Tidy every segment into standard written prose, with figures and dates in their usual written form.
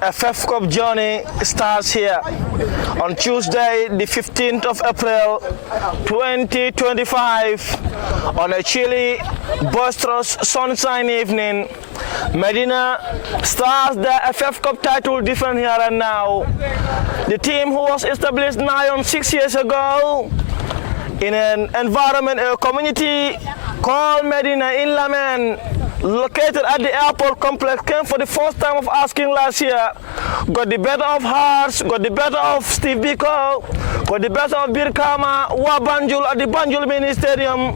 FF Cup journey starts here on Tuesday, the 15th of April, 2025, on a chilly, boisterous, sunshine evening. Medina starts the FF Cup title defense here and now. The team who was established nigh on 6 years ago in an environment, a community called Medina in Lamen, located at the airport complex, came for the first time of asking last year, got the better of Hearts, got the better of Steve Biko, got the better of Birkama, Wabanjul at the Banjul Mini Stadium,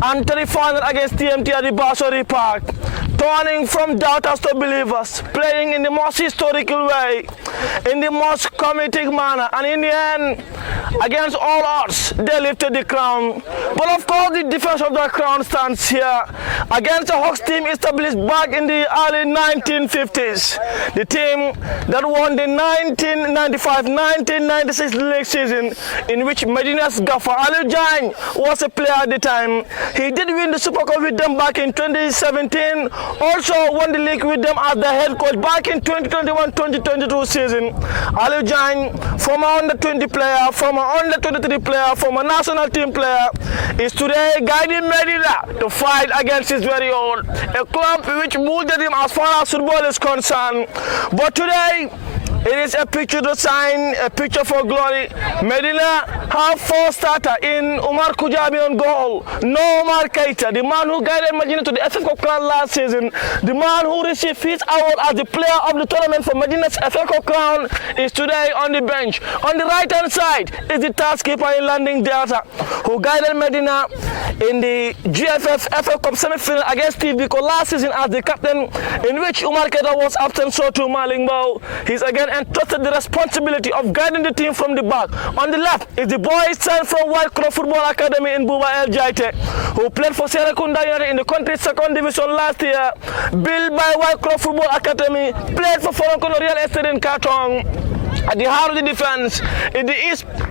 and 3-final against TMT at the Basori Park. Turning from doubters to believers, playing in the most historical way, in the most comedic manner, and in the end, against all odds, they lifted the crown. But of course, the defense of the crown stands here against a Hawks team established back in the early 1950s. The team that won the 1995-1996 league season, in which Medina's gaffer Ali Jain was a player at the time. He did win the Super Cup with them back in 2017. Also won the league with them as the head coach back in 2021-2022 season. Ali Jain, former under-20 player, former under-23 player, former national team player, is today guiding Medina to fight against his very own, a club which molded him as far as football is concerned. But today, it is a picture to sign, a picture for glory. Medina have four starter in Umar Kujabi on goal. No Omar Keita, the man who guided Medina to the FF Cup crown last season, the man who received his award as the player of the tournament for Medina's FF Cup crown, is today on the bench. On the right-hand side is the task keeper in Landing Delta, who guided Medina in the GFF FF Cup semi-final against Steve Biko last season as the captain, in which Umar Keita was absent, so too Malingbo. He's again entrusted the responsibility of guiding the team from the back. On the left is the boy son from White Crow Football Academy in Buba El Jaite, who played for Serakunda in the country's second division last year. Built by White Crow Football Academy, played for Foronkono Real Estate in Katong. At the heart of the defense is the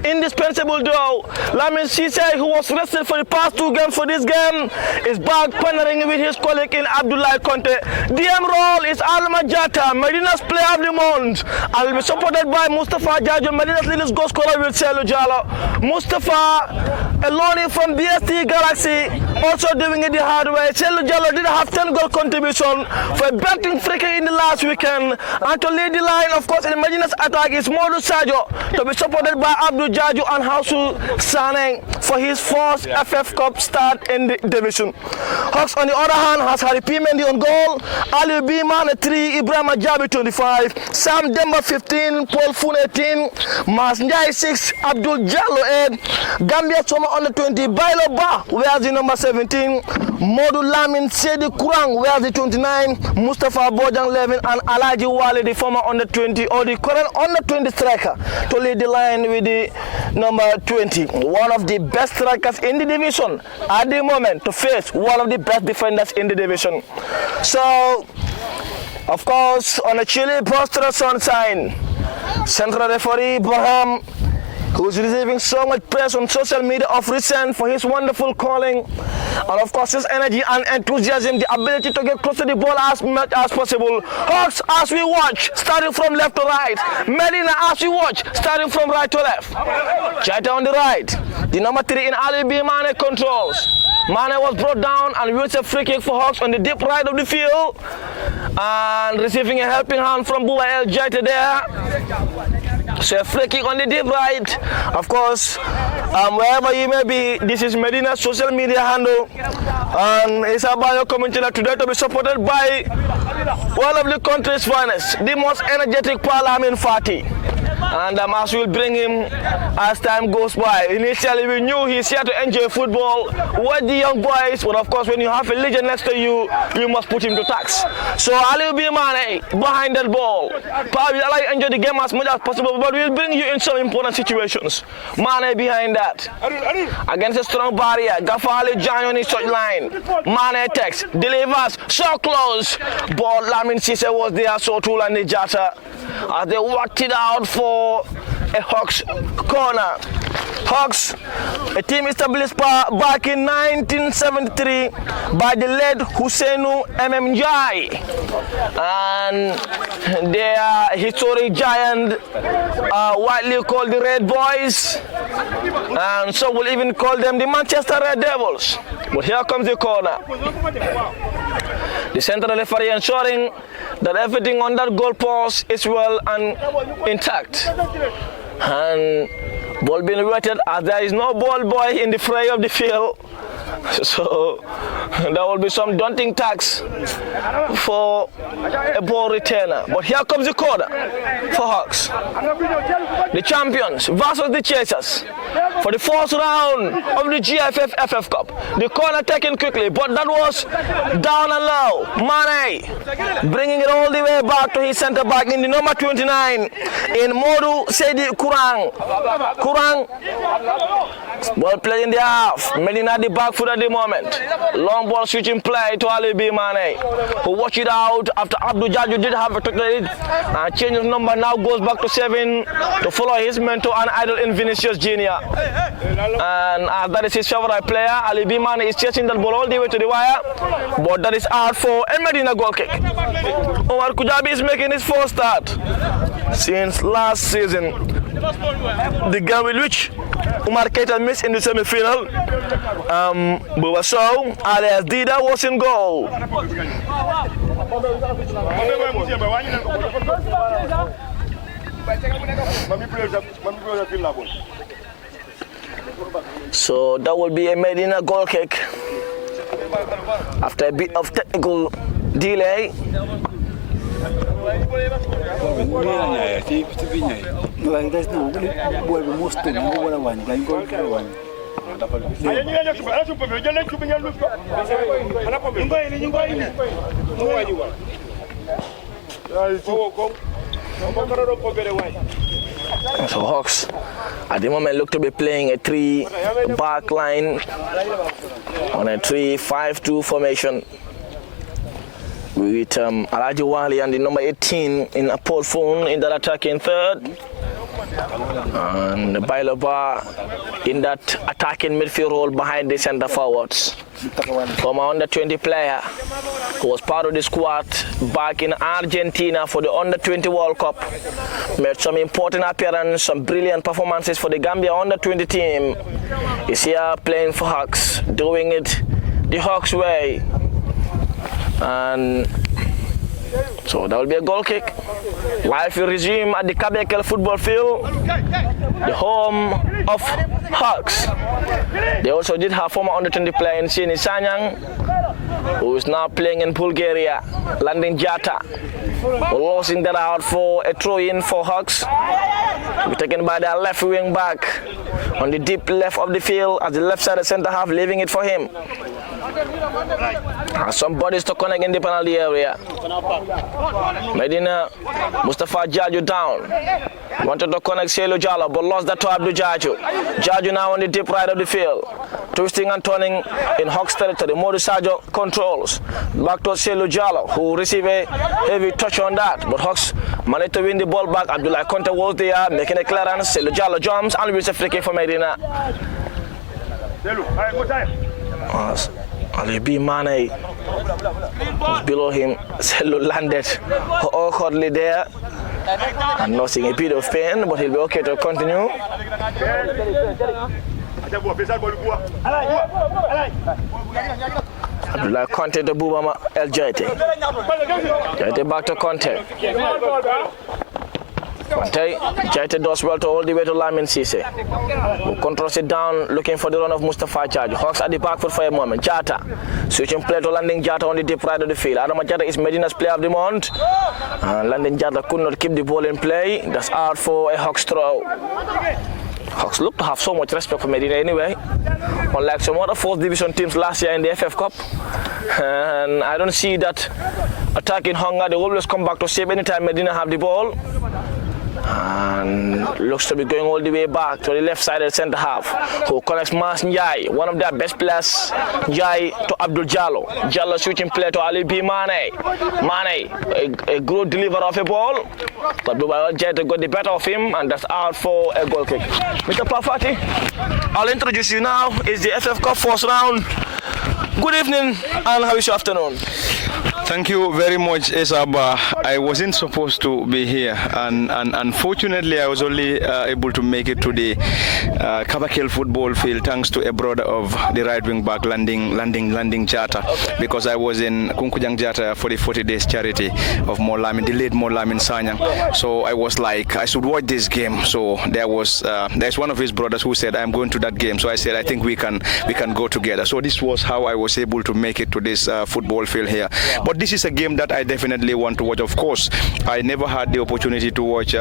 indispensable duo. Lamin Sise, who was rested for the past 2 games for this game, is back partnering with his colleague in Abdullah Conte. DM role is Alma Jata, Medina's player of the month, and will be supported by Mustafa Jajo, Medina's leading goal scorer with Selu Jalo. Mustafa, a loanee from BST Galaxy, also doing it the hard way. Selu Jalo did have 10 goal contribution for a betting freaking in the last weekend. And to lead the line, of course, in Medina's attack is Modu Sajo, to be supported by Abdul Jaju and Hausu Saneng for his first FF Cup start in the division. Hawks, on the other hand, has Harry P. Mendy on goal, Ali Biman 3, Ibrahim Ajabi 25, Sam Demba 15, Paul Fun 18, Mas Njai 6, Abdul Jallo 8, Gambia Soma under 20, Bailo Ba, wears the number 17, Modu Lamin Sedi Kurang, wears the 29, Mustafa Bojang 11, and Alaji Wale, the former under 20, or the current under 20 striker, to lead the line with the number 20. One of the best strikers in the division at the moment to face one of the best defenders in the division. So, of course, on a chilly, boisterous sunshine, central referee Ibrahim, who's receiving so much praise on social media of recent for his wonderful calling, and of course his energy and enthusiasm, the ability to get close to the ball as much as possible. Hawks, as we watch, starting from left to right. Medina, as we watch, starting from right to left. Jaita on the right. The number 3 in Ali B. Mane controls. Mane was brought down and used a free kick for Hawks on the deep right of the field, and receiving a helping hand from Buba El Jaita there. So a free kick on the deep right. Of course, wherever you may be, this is Medina's social media handle, and it's about your commentary today to be supported by one of the country's finest, the most energetic Parliament Fati. And as we'll bring him as time goes by. Initially, we knew he's here to enjoy football with the young boys, but of course, when you have a legend next to you, you must put him to tax. So Ali will be Mane behind that ball. Probably allow you to enjoy the game as much as possible, but we'll bring you in some important situations. Mane behind that. Against a strong barrier, Gaffer Ali Jan on his touchline. Mane takes, delivers, so close. But Lamin Sise was there, so too, and Jata, as they worked it out for a Hawks corner. Hawks, a team established back in 1973 by the late Husseinu Njai, and their historic giant, widely called the Red Boys, and some will even call them the Manchester Red Devils. But here comes the corner. The central referee ensuring that everything on that goal post is well and intact. And ball being wetted as there is no ball boy in the fray of the field. So there will be some daunting task for a ball returner. But here comes the corner for Hawks. The champions versus the chasers for the first round of the GFF FF Cup. The corner taken quickly, but that was down and low. Mane bringing it all the way back to his center back in the number 29 in Modu Sedi Kurang. Ball played in the half. Medina at the back foot at the moment. Long ball switching play to Ali B. Mane, who watched it out after Abdul Jaju did have a technical and change of number now goes back to 7 to follow his mentor and idol in Vinicius Jr. And as that is his favorite player, Ali B. Mane is chasing that ball all the way to the wire, but that is out for a Medina goal kick. Omar Kujabi is making his first start since last season. The game with which Umar Keita missed in the semi-final, Buwaso alias Dida was in goal. So that will be a Medina goal kick after a bit of technical delay. So Hawks at the moment look to be playing a 3-back line on a 3-5-2 formation with Alaji Wali and the number 18 in a pole phone in that attacking third, and Bailoba in that attacking midfield role behind the center forwards. Former under 20 player who was part of the squad back in Argentina for the under 20 World Cup, made some important appearances, some brilliant performances for the Gambia under 20 team. Is here playing for Hawks, doing it the Hawks way. And so that will be a goal kick. Live will resume at the Kabekel football field, the home of Hawks. They also did have former under 20 player in Sini Sanyang, who is now playing in Bulgaria, Landing Jata, losing that out for a throw-in for Hawks. To be taken by their left wing back on the deep left of the field as the left side centre half, leaving it for him. Some bodies to connect in the penalty area. Medina, Mustafa Jaju down. Wanted to connect Selu Jalo, but lost that to Abdul Jaju. Jaju now on the deep right of the field. Twisting and turning in Hawks territory. Modu Sajo controls. Back to Selu Jalo, who received a heavy touch on that. But Hawks managed to win the ball back. Abdullah Conte was there, making a clearance. Selu Jalo jumps and wins a free kick for Medina. Ali B. Mane was below him. Selu landed awkwardly there and nursing a bit of pain, but he'll be okay to continue. Abdullah Conte to Bubama El Jaite. Jaite back to Conte. Jaite does well to all the way to Lamin Cisse, who controls it down, looking for the run of Mustafa Jaju. Hawks at the back foot for a moment. Jata switching play to Landing Jata on the deep right of the field. Adama Jata is Medina's player of the month. Landing Jata could not keep the ball in play. That's out for a Hawks throw. Hawks look to have so much respect for Medina anyway, unlike some other 4th division teams last year in the FF Cup. And I don't see that attacking hunger. They always come back to save anytime Medina have the ball. And looks to be going all the way back to the left side of the centre half, who connects Mas Njai, one of their best players, Njai to Abdul Jallo. Jallo switching play to Ali B. Mane. Mane, a good deliver of a ball, but Dubai Jet got the better of him, and that's out for a goal kick. Mr. Pafati, I'll introduce you now. It's the FF Cup first round. Good evening, and how is your afternoon? Thank you very much, Esaba. I wasn't supposed to be here, and unfortunately, I was only able to make it to the Kabakel football field thanks to a brother of the right wing back, landing Jata, because I was in Kunkujang Jata for the 40 days charity of Molamin, the late Molamin Sanyang. So I was like, I should watch this game. So there's one of his brothers who said, I'm going to that game. So I said, I think we can go together. So this was how I was able to make it to this football field here. But this is a game that I definitely want to watch. Of course, I never had the opportunity to watch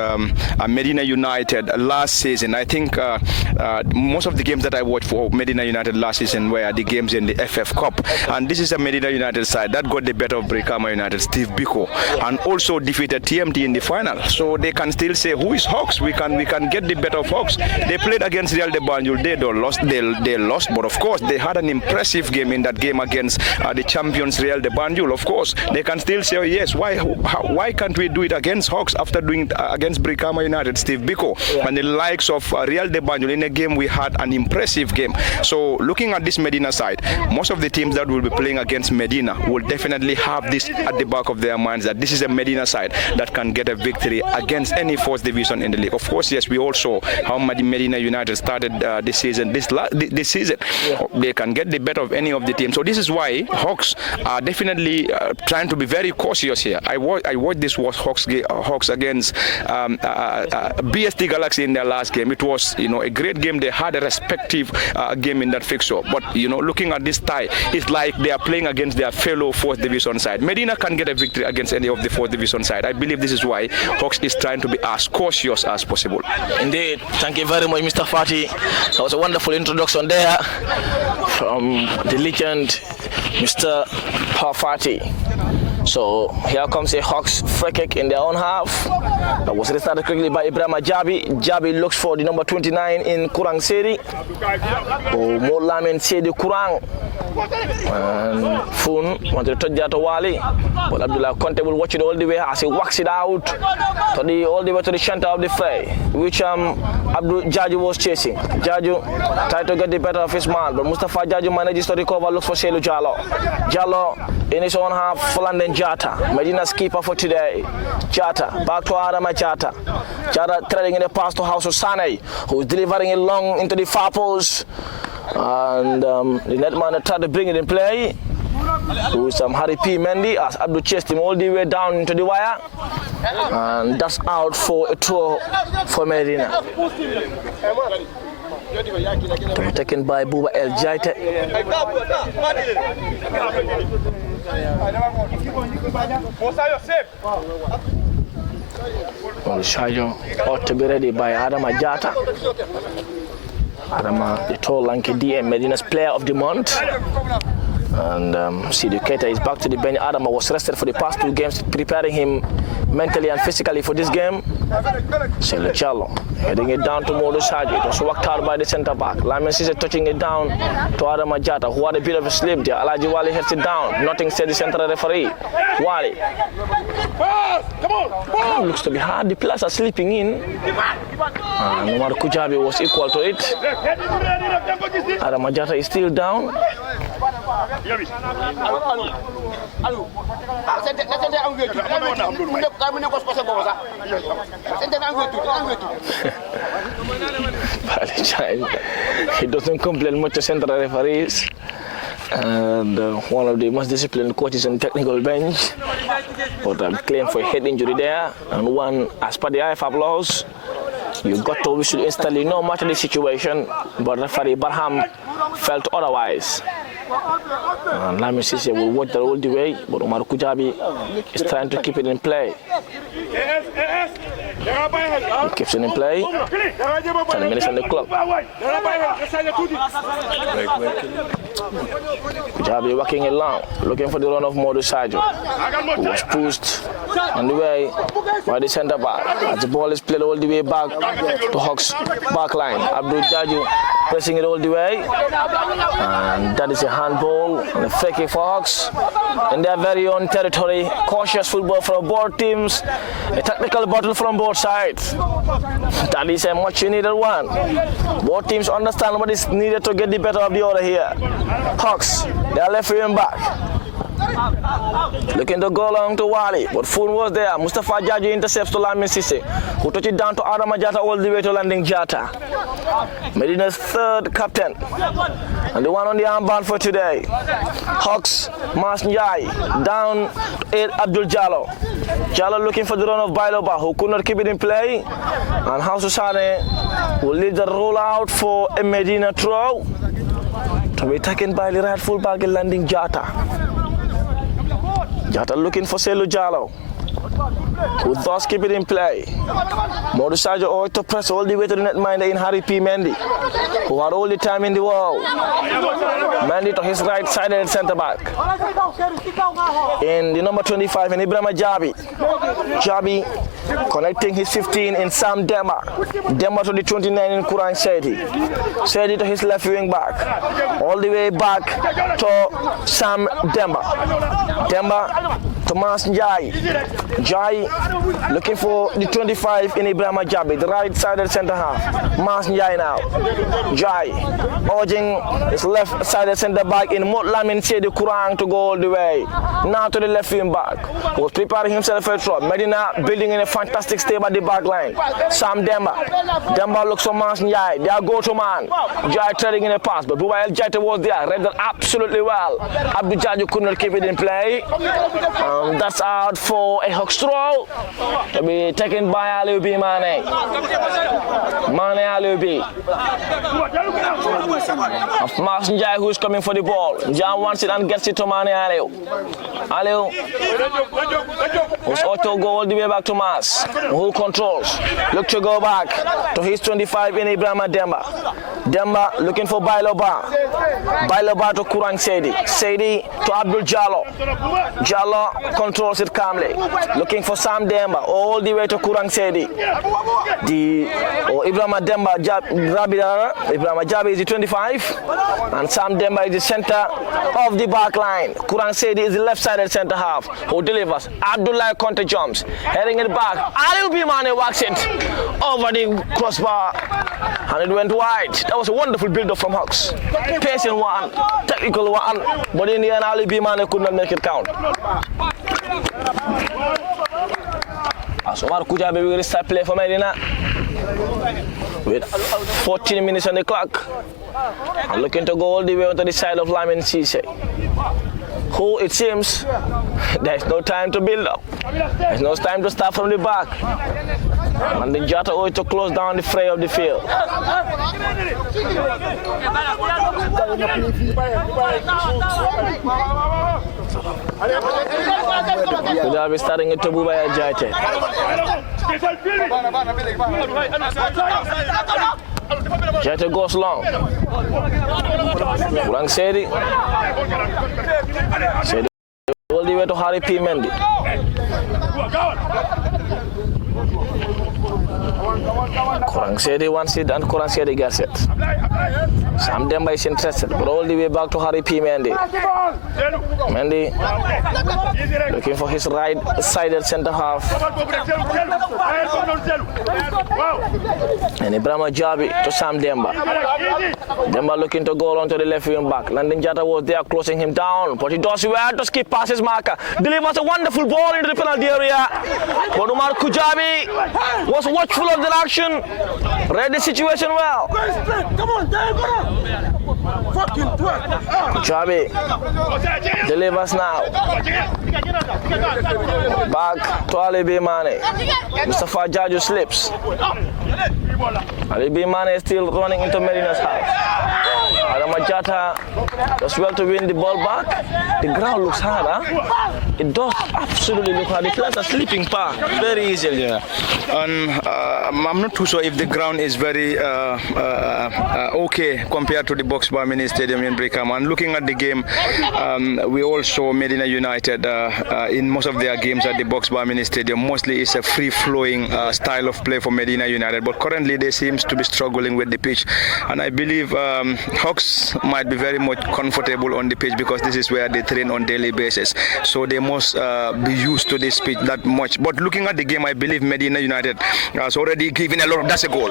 Medina United last season. I think most of the games that I watched for Medina United last season were the games in the FF Cup. And this is a Medina United side that got the better of Brikama United, Steve Biko, and also defeated TMT in the final. So they can still say, who is Hawks? We can get the better of Hawks. They played against Real de Banjul. They lost, but of course, they had an impressive game in that game against the champions Real de Banjul. Of course, they can still say, oh, yes, why can't we do it against Hawks after doing it against Brikama United, Steve Biko, and the likes of Real de Banjul. In a game, we had an impressive game. So looking at this Medina side, most of the teams that will be playing against Medina will definitely have this at the back of their minds, that this is a Medina side that can get a victory against any fourth division in the league. Of course, yes, we all saw how Medina United started this season. This season, they can get the better of any of the teams. So this is why Hawks are definitely trying to be very cautious here. I watched this was Hawks against BST Galaxy in their last game. It was a great game. They had a respective game in that fixture. But looking at this tie, it's like they are playing against their fellow fourth division side. Medina can get a victory against any of the fourth division side. I believe this is why Hawks is trying to be as cautious as possible. Indeed. Thank you very much, Mr. Fati. That was a wonderful introduction there from the legend, Mr. Fati. So here comes a Hawks free kick in their own half. That was restarted quickly by Ibrahim Jabi. Jabi looks for the number 29 in Kurang Seri. Molamin Sedi Kurang. And Fun wanted to touch that to Wali. But Abdullah Conte will watch it all the way as he whacks it out all the way to the center of the fray, which Abdul Jaju was chasing. Jaju tried to get the better of his man, but Mustafa Jaju manages to recover, looks for Selu Jallo. Jallo in his own half for London Jata, Medina's keeper for today. Jata, back to Adama Jata. Jata threading in the pass to House of Sane, who is delivering it long into the far post. And the netman tried to bring it in play. Who is Harry P. Mendy as Abdul chased him all the way down into the wire. And that's out for a throw for Medina. Taken by Buba El Jaite. Shajo ought to be ready by Adama Jata. Adama, the tall lanky DM, Medina's player of the month. And Sidi Keita is back to the bench. Adama was rested for the past 2 games, preparing him mentally and physically for this game. Selu Jallo heading it down to Modu Saji. It was worked out by the centre back. Lamin Sise touching it down to Adama Jata, who had a bit of a slip there. Alaji Wali heads it down. Nothing said the central referee. Wali. Looks to be hard. The players are sleeping in. And Omar Kujabi was equal to it. Adama Jata is still down. He doesn't complain much to central referees. And one of the most disciplined coaches on the technical bench, but claim for a head injury there, and one as per the IFAB laws, you got to whistle instantly no matter the situation, but referee Barham felt otherwise. And Lamin Sise will watch that all the way, but Omar Kujabi is trying to keep it in play. He keeps it in play. 10 minutes on the clock. Jabi walking it long, looking for the run of Modu Sajo, who was pushed on the way by the centre back. As the ball is played all the way back to Hawks back line. Abdul Jaju pressing it all the way. And that is a handball and a free kick for Hawks in their very own territory. Cautious football from both teams. A technical battle from both sides. That is a much needed one. Both teams understand what is needed to get the better of the other here. Hawks, they are left wing back. Looking to go along to Wali, but Foon was there. Mustafa Jaju intercepts to Lamin Sisse, who touched it down to Adam Jata all the way to landing Jata. Medina's third captain, and the one on the armband for today. Hawks, Mas Njai, down to 8 Abdul Jallo. Jallo looking for the run of Bailoba, who could not keep it in play. And Hausu Sane will lead the rollout for a Medina throw to be taken by the right fullback landing Jata. Jata looking for Selu Jallo, who thus keep it in play. Modu Sajo ought to press all the way to the netminder in Harry P. Mendy, who had all the time in the world. Mendy to his right side at centre back. In the number 25 in Ibrahima Jabi. Jabi connecting his 15 in Sam Demba. Demba to the 29 in Kuran Sedi. Sedi to his left wing back. All the way back to Sam Demba. Demba to Mas Njai. Njai looking for the 25 in Ibrahima Jabi, the right sided centre half. Mas Njai now. Njai urging his left sided centre back in Motlamin Sedi Kurang to go all the way. Now to the left wing back. Was preparing himself for a throw. Medina building in a fantastic step at the back line. Sam Demba. Demba looks for Mas Njai. They are go-to man. Njai trading in a pass, but Buba El Jaita was there. Read that absolutely well. Abdul Jaju could not keep it in play. That's out for a hook throw to be taken by Aliubi Mane. Mane Aliubi. Of Mas Njai, who is coming for the ball. Njai wants it and gets it to Mane Aliu. Aliu, who's auto go all the way back to Mas, who controls. Look to go back to his 25 in Ibrahima Demba. Demba looking for Bailoba. Bailoba to Kurang Sedi. Sedi to Abdul Jallo. Jallo controls it calmly. Looking for Sam Demba all the way to Kurang Sedi. Ibrahima Demba Ibrahima Jabi is the 25 and Sam Demba is the center of the back line. Kurang Sedi is the left-sided center half who delivers. Abdullah Conte jumps, heading it back. Aliubi Mane walks it over the crossbar and it went wide. That was a wonderful build-up from Hawks. Pacing one, technical one, but in the end Aliubi Mane could not make it count. So Omar Kujabi will start play for Medina with 14 minutes on the clock. I'm looking to go all the way onto the side of Lamin Sisse, who it seems there's no time to build up. There's no time to start from the back. And the Jata owed to close down the fray of the field. We'll be starting it to Bubaya Jate. Jate goes long. Kurang Sedi. Sedi all the way to Harry P. Mendy. Kurang Sedi wants it and Kurang Sedi gets it. Sam Demba is interested, but all the way back to Harry P. Mendy. Mendy looking for his right-sided centre half. And Ibrahima Jabi to Sam Demba. Demba looking to go on to the left wing back. Landing Jata was there closing him down, but he does well to skip past his marker. Delivers a wonderful ball into the penalty area. But Omar Kujabi was watchful of the action, read the situation well. Come on, Kujabi delivers now. Back to Aliubi Mane. Mustafa Jaju slips. Aliubi Mane is still running into Medina's house. Adam Jata does well to win the ball back. The ground looks hard, huh? it does absolutely look like the players are sleeping very easily. Yeah, and I'm not too sure if the ground is very okay compared to the Boxbar Mini Stadium in Brickham. And looking at the game, we all saw Medina United in most of their games at the Boxbar Mini Stadium. Mostly it's a free-flowing style of play for Medina United, but currently they seems to be struggling with the pitch. And I believe Hawks might be very much comfortable on the pitch because this is where they train on daily basis. So they must be used to this pitch that much. But looking at the game, I believe Medina United has already given a lot of, that's a goal.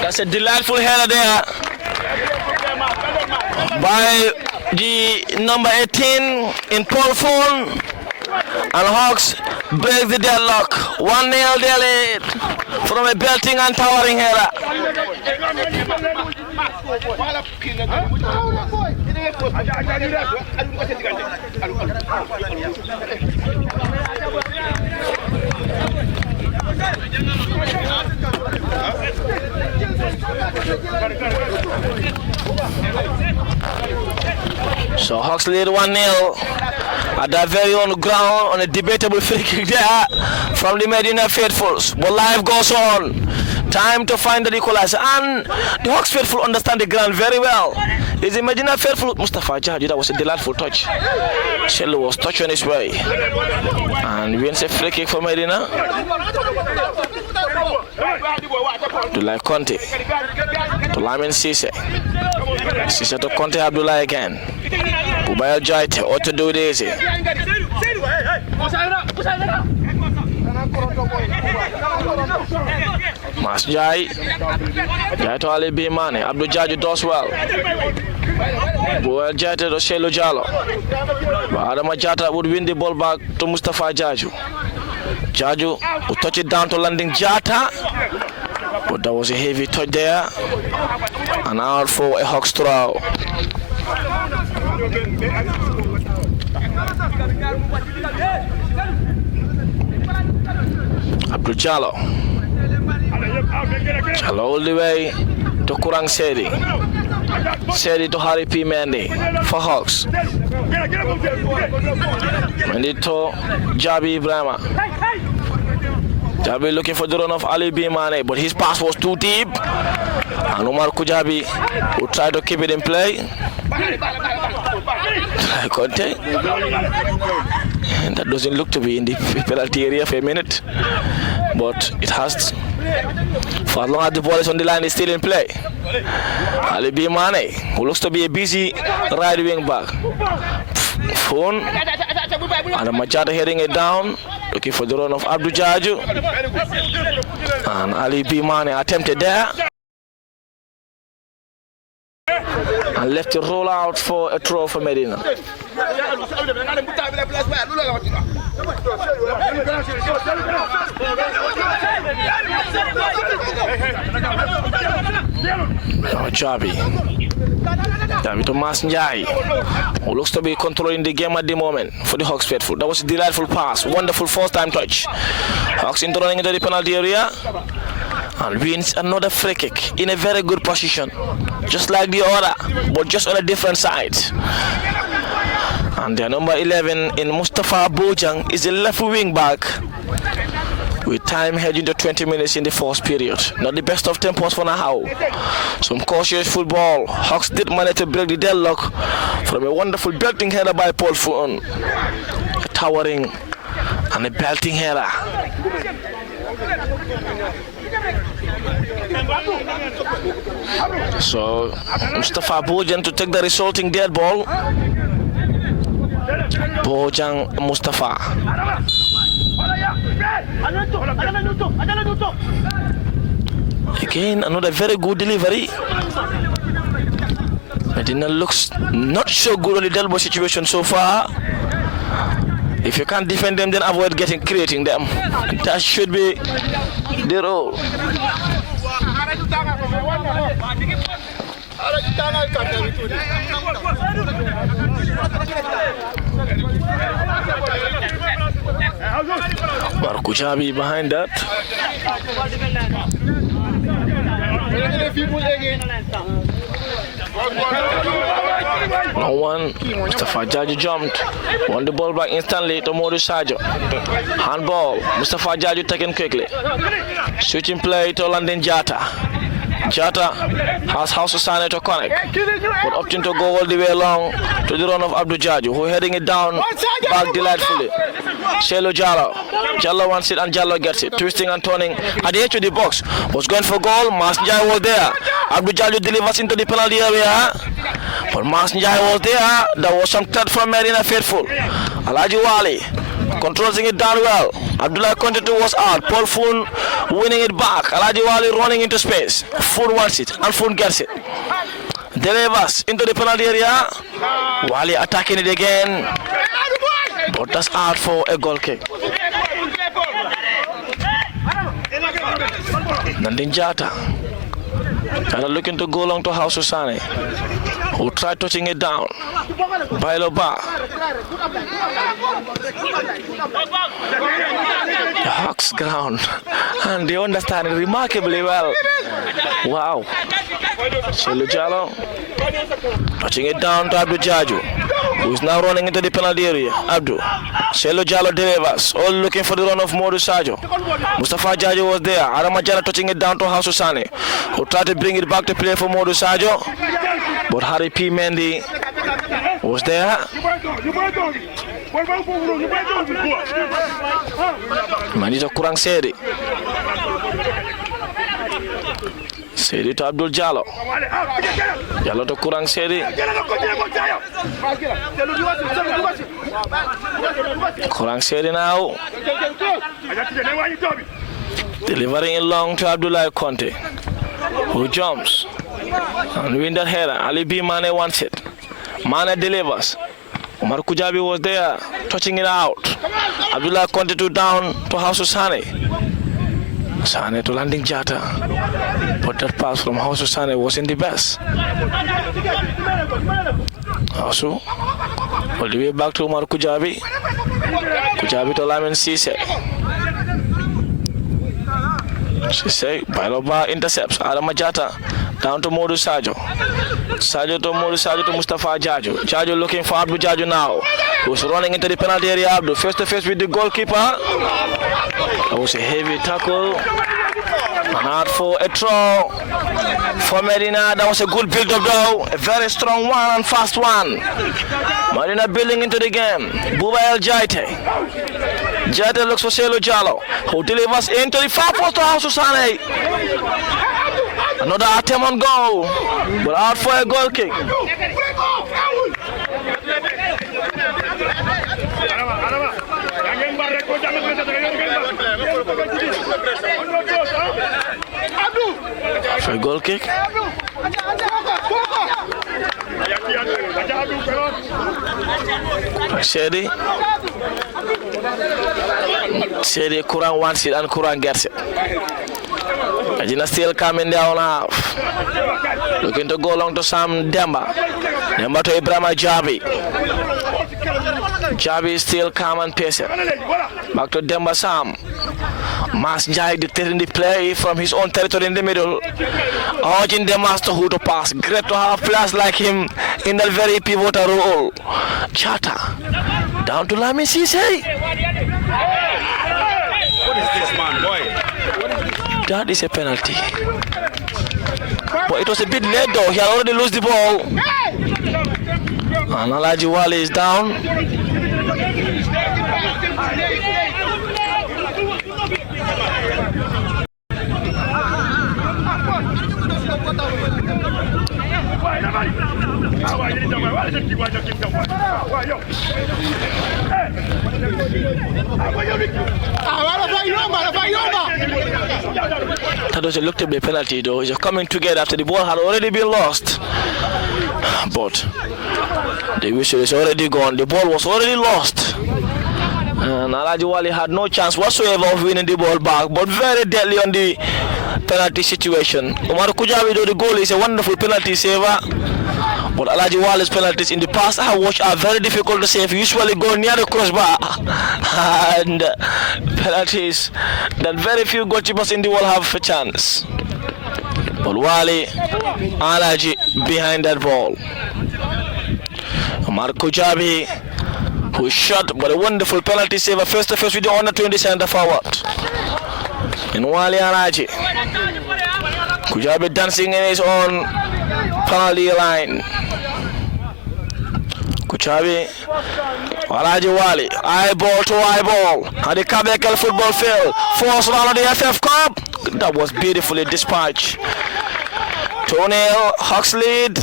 That's a delightful header there by the number 18 in Paul Phone. And Hawks break the deadlock. 1-0 their lead from a belting and towering header. So Hawks lead 1-0 at that very own ground on a debatable free kick there from the Medina faithfuls. But life goes on. Time to find the equalizer, and the Hawks faithful understand the ground very well. Is the Medina faithful Mustafa Jaju? That was a delightful touch. Shello was touched on his way, and wins a free kick for Medina. Abdullah Conte to Lamin Cisse. Cisse to Conte Abdullah again. Ubayal Jaite, what to do this? Mas Jai to Ali B. Mane. Abdul Jaju does well. Ubayal Jaite to Shelo Jalo. But Adama Jata would win the ball back to Mustafa Jaju. Jaju would touch it down to landing Jata. But that was a heavy touch there. And out for a Hawks throw. Abdul Jalo. Jalo all the way to Kurang Sedi. Sedi to Harry P. Mendy for Hawks. Mendy to Jabi Ibrahima. Jabi looking for the run of Ali B. Mane, but his pass was too deep. And Umar Kujabi will try to keep it in play. Conte. That doesn't look to be in the penalty area for a minute, but it has. For as long as the ball is on the line, it's still in play. Ali B. Mane, who looks to be a busy right wing back. Phone. And Machata heading it down, looking for the run of Abdul Jaju. And Ali B. Mane attempted there. And left to roll out for a throw for Medina. Jabi to Mas Njai, who looks to be controlling the game at the moment for the Hawks faithful. That was a delightful pass, wonderful first time touch. Hawks running into the penalty area and wins another free kick in a very good position, just like the other, but just on a different side. And their number 11 in Mustafa Bojang is a left wing back, with time heading to 20 minutes in the first period. Not the best of tempos for now. Some cautious football. Hawks did manage to break the deadlock from a wonderful belting header by Paul Fulton. A towering and a belting header. So Mustafa Bojang to take the resulting dead ball. Bojang Mustafa. Again, another very good delivery. Medina looks not so good on the elbow situation so far. If you can't defend them, then avoid creating them. That should be the role. Kujabi behind that. 1-1. Mustafa Jaju jumped. Won the ball back instantly to Modu Sajo. Handball. Mustafa Jaju taken quickly. Switching play to London Jata. Jata has House Sane to connect, but opting to go all the way along to the run of Abdul Jaju, who heading it down back delightfully. Shelo Jallo. Jallo wants it and Jallo gets it. Twisting and turning at the edge of the box. Was going for goal. Mas Njai was there. Abdul Jaju delivers into the penalty area. But Mas Njai was there. There was some threat from Medina faithful. Alaji Wali controlling it down well. Abdullah Conte was out. Paul Foon winning it back. Alaji Wali running into space. Foon wants it and Foon gets it. Delivers into the penalty area. Wali attacking it again. But that's out for a goal kick. Nandin Jata. Jata looking to go long to House Usane, who tried touching it down. Bailoba. The Hawks ground. And they understand it remarkably well. Wow. Shelu Jallo touching it down to Abdul Jaju, who is now running into the penalty area. Abdul. Shelu Jallo delivers, all looking for the run of Modu Sajo. Mustafa Jaju was there. Aramajana touching it down to House Usane, who tried to bring it back to play for Modu Sajo. But Harry P. Mendy was there. Manito Kurang Sedi. Sedi to Abdul Jallo. Jallo to Kurang Sedi. Kurang Sedi now. Delivering it long to Abdullah Conte, who jumps and win that header. Ali B. Mane wants it. Mane delivers. Omar Kujabi was there, touching it out. Abdullah Conte to down to House Sane. Sane to landing Jata. But that pass from House Sane wasn't the best. Also, all the way back to Omar Kujabi. Kujabi to Lamin Sise. Sise, Bailoba intercepts. Adama Jata down to Modu Sajo. Sajo to Modu Sajo to Mustafa Jaju. Jaju looking for Abdul Jaju now, who's running into the penalty area. Abdul face to face with the goalkeeper. That was a heavy tackle. And out for a throw for Medina. That was a good build-up though. A very strong one and fast one. Medina building into the game. Buba El Jaite. Jaite looks for Shelu Jallo, who delivers into the far post to House Usane. Another attempt on goal, but out for a goal kick. For a goal kick. Sedi Kurang wants it and Kurang gets it. Medina still coming down half. Looking to go long to Sam Demba. Demba to Ibrahima Jabi. Jabi is still calm and patient. Back to Demba Sam. Mas Njai dictating the play from his own territory in the middle. Urging the master who to pass. Great to have players like him in that very pivotal role. Chata. Down to Lamin Sise. What is this man, boy? That is a penalty. But it was a bit late though. He had already lost the ball. And Alaji Wali is down. That was a looked to be a penalty though. He's coming together after the ball had already been lost. But the whistle is already gone. The ball was already lost. And Alaji Wali had no chance whatsoever of winning the ball back, but very deadly on the penalty situation. Omar Kujabi, though the goal is a wonderful penalty saver, but Alaji Wali's penalties in the past I watched are very difficult to save. Usually go near the crossbar, and penalties that very few goalkeepers in the world have a chance. But Wali, Alaji behind that ball. Marco Jabi, who shot, but a wonderful penalty save, face to face with the under 20 center forward. In Wali Araji. Kujabi dancing in his own penalty line. Kujabi, Araji Wali, eyeball to eyeball, and the Kabekal football field, force round of the FF Cup. That was beautifully dispatched. Tony Hawks lead.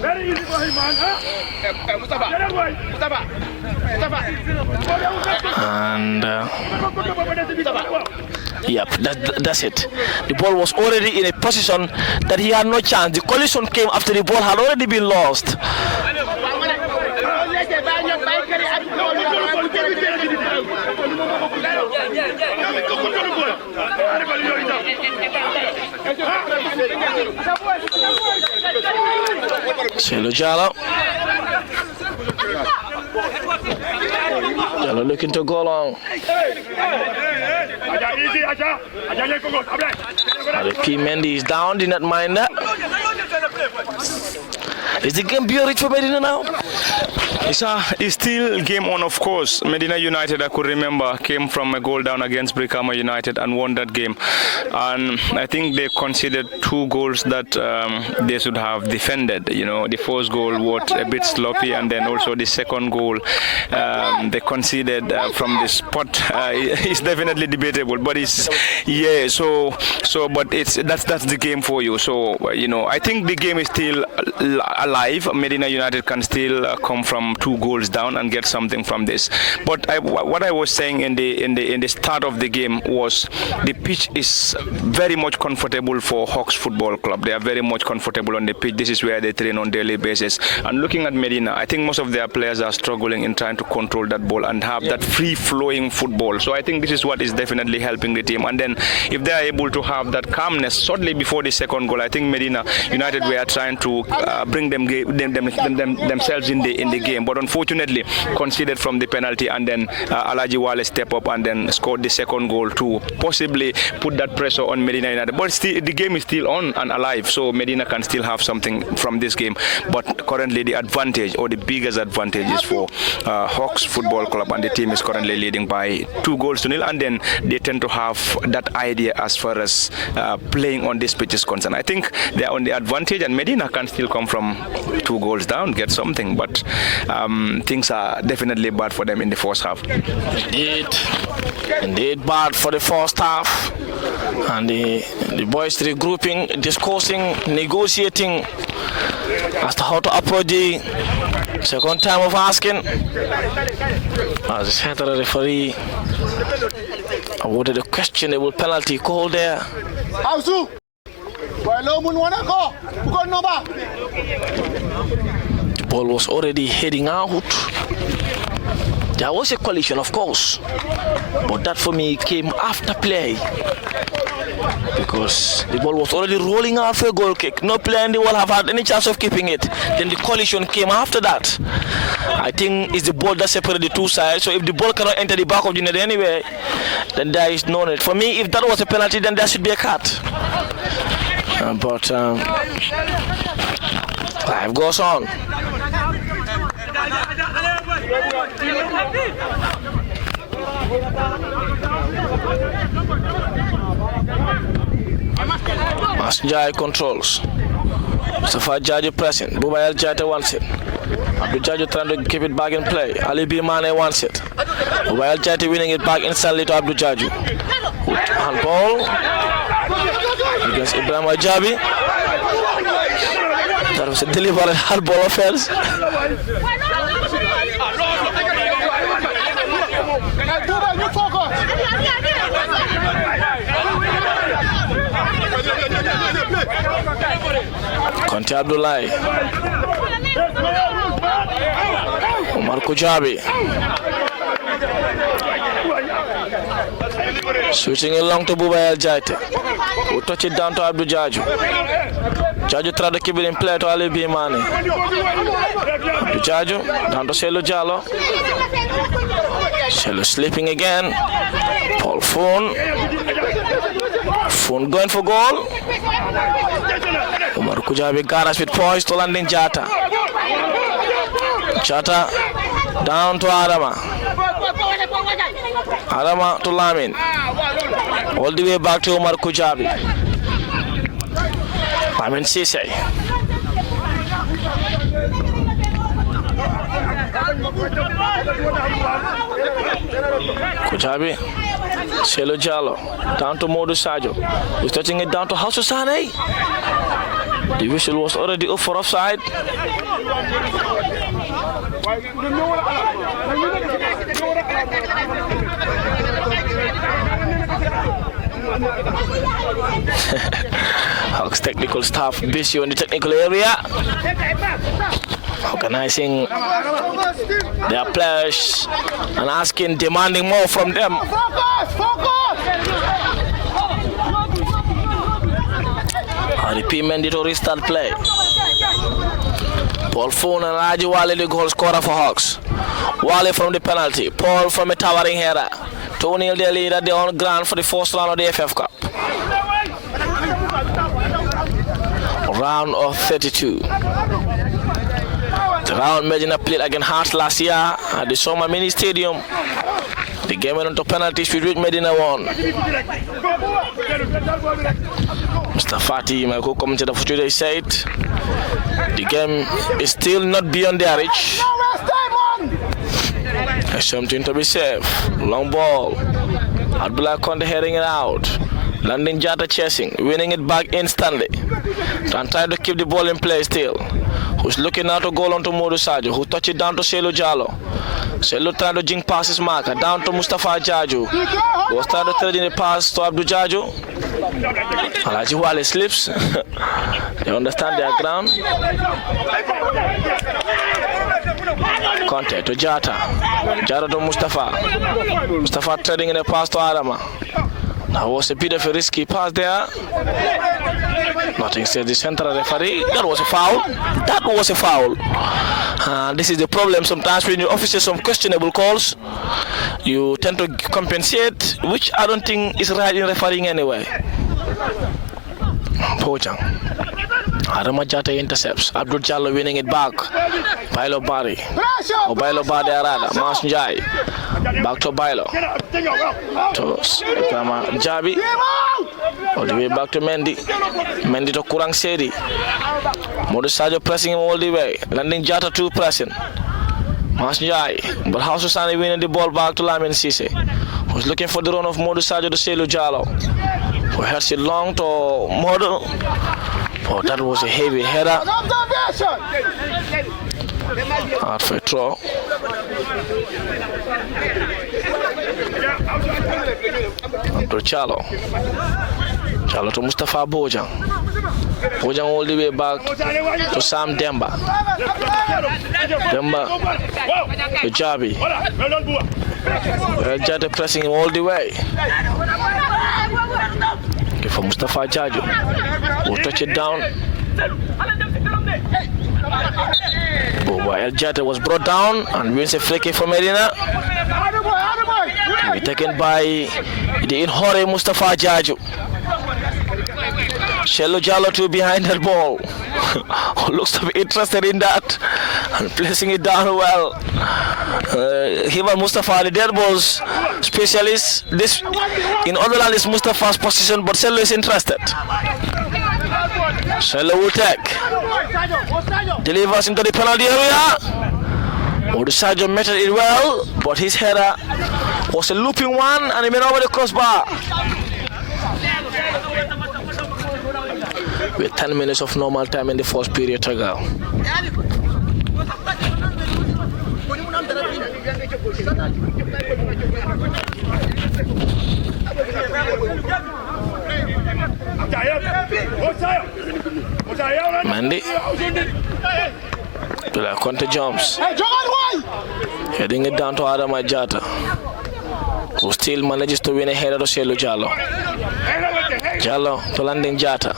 Very easy for him, man. And yep, that's it. The ball was already in a position that he had no chance. The collision came after the ball had already been lost. Selo Jallo. Jallo looking to go long. The P. Mendy is down, did not mind that. Is the game beyond for Medina now? It's still game on, of course. Medina United, I could remember, came from a goal down against Brikama United and won that game. And I think they conceded 2 goals that they should have defended. You know, the first goal was a bit sloppy, and then also the second goal they conceded from the spot. It's definitely debatable, but it's but that's the game for you. So you know, I think the game is still alive. Medina United can still come from 2 goals down and get something from this. But what I was saying in the start of the game was the pitch is very much comfortable for Hawks Football Club. They are very much comfortable on the pitch. This is where they train on daily basis. And looking at Medina, I think most of their players are struggling in trying to control that ball and have that free-flowing football. So I think this is what is definitely helping the team. And then if they are able to have that calmness shortly before the second goal, I think Medina United were trying to bring themselves in the game. But unfortunately, conceded from the penalty, and then Alaji Wale step up and then scored the second goal to possibly put that pressure on Medina United. But still, the game is still on and alive, so Medina can still have something from this game. But currently, the advantage, or the biggest advantage, is for Hawks Football Club, and the team is currently leading by 2 goals to nil. And then they tend to have that idea as far as playing on this pitch is concerned. I think they are on the advantage, and Medina can still come from 2 goals down, get something. But things are definitely bad for them in the first half. Indeed bad for the first half. And the boys regrouping, discussing, negotiating as to how to approach the second time of asking. As the central referee awarded a questionable penalty call there. The ball was already heading out. There was a collision, of course, but that for me came after play, because the ball was already rolling out for a goal kick. No player in the world have had any chance of keeping it. Then the collision came after that. I think it's the ball that separated the two sides. So if the ball cannot enter the back of the net anyway, then there is no net. For me, if that was a penalty, then there should be a cut. But life goes on. Masjai controls. Mustafa Jaji pressing. Bubayal Jata wants it. Abdul Jaji trying to keep it back in play. Ali B. Mane wants it. Bubayal Jati winning it back instantly to Abdul Jaji. Handball against Ibrahim Ajabi. That was a deliberate handball offense. Conte Abdullahi. Omar Kujabi. Switching along to Bubayal Jaite, who touch it down to Abdul Jaju. Jaju tried to keep it in play to Ali B. Mane. Abdul Jaju down to Selo Jallo. Selo slipping again. Paul Phone. Phone going for goal. Omar Kujabi garage with poise to landing Jata. Chata down to Adama. Adama to Lamin. All the way back to Omar Kujabi. Lamin Sise. Kujabi. Selo Jallo. Down to Modu Sajo. He's touching it down to House Sane. The whistle was already up for offside. Hawks technical staff busy in the technical area, organizing their players and asking, demanding more from them. I repeat, Mendy to restart play. Paul Foon and Raji Wale, the goal scorer for Hawks. Wale from the penalty. Paul from a towering header. 2-0 their lead at the on ground for the first round of the FF Cup. Round of 32. The round Medina played against Hearts last year at the Soma Mini Stadium. The game went on to penalties with which Medina won. Mr. Fati, my co-commentator for today, said the game is still not beyond their reach. There's something to be safe. Long ball. Abdullah Conte heading it out. Landing Jata chasing, winning it back instantly. And trying to keep the ball in play still. Who's looking now to goal onto Modu Sajo, who touch it down to Selo Jallo. Selo trying to jink past his marker, down to Mustafa Jaju. Who was trying to thread in the pass to Abdul Jaju. Alaji Wale slips. They understand their ground. Conte to Jata. Jata to Mustafa. Mustafa threading in the pass to Adama. That was a bit of a risky pass there. Nothing says the central referee. That was a foul. That was a foul. This is the problem sometimes when you offer some questionable calls. You tend to compensate, which I don't think is right in refereeing anyway. Pojang. Adama Jata intercepts. Abdul Jallo winning it back. Bailo Bari. Or Bailo Bari Arada. Mas Njai. Back to Bailo. To Kama Jabi. All the way back to Mendy. Mendy to Kurang Sedi. Modu Sajo pressing him all the way. Landing Jata 2 pressing. Mas Njai. But House Sani winning the ball back to Lamin Sise. Who's looking for the run of Modu Sajo to Selu Jallo. Who heads it long to Modu. Oh, that was a heavy header. Hard for a throw. To Chalo. Chalo to Mustafa Bojang. Bojang all the way back to Sam Demba. Demba to Jabi. Jata pressing him all the way. For Mustafa Jaju, who touch it down. Boba El Jata was brought down and wins a free kick for Medina. Be taken by the inhore Mustafa Jaju. Shello Jallo too behind that ball. Who looks to be interested in that and placing it down well. Hiba Mustafa, the dead balls specialist. This in other land is Mustafa's position, but Shello is interested. Shello will take. Delivers into the penalty area. Odusajo measured it well, but his header was a looping one and he went over the crossbar. With 10 minutes of normal time in the first period to go. Mendy. Conte jumps. Heading it down to Adama Jata, who still manages to win a header to Selu Jallo. Jallo to landing Jata.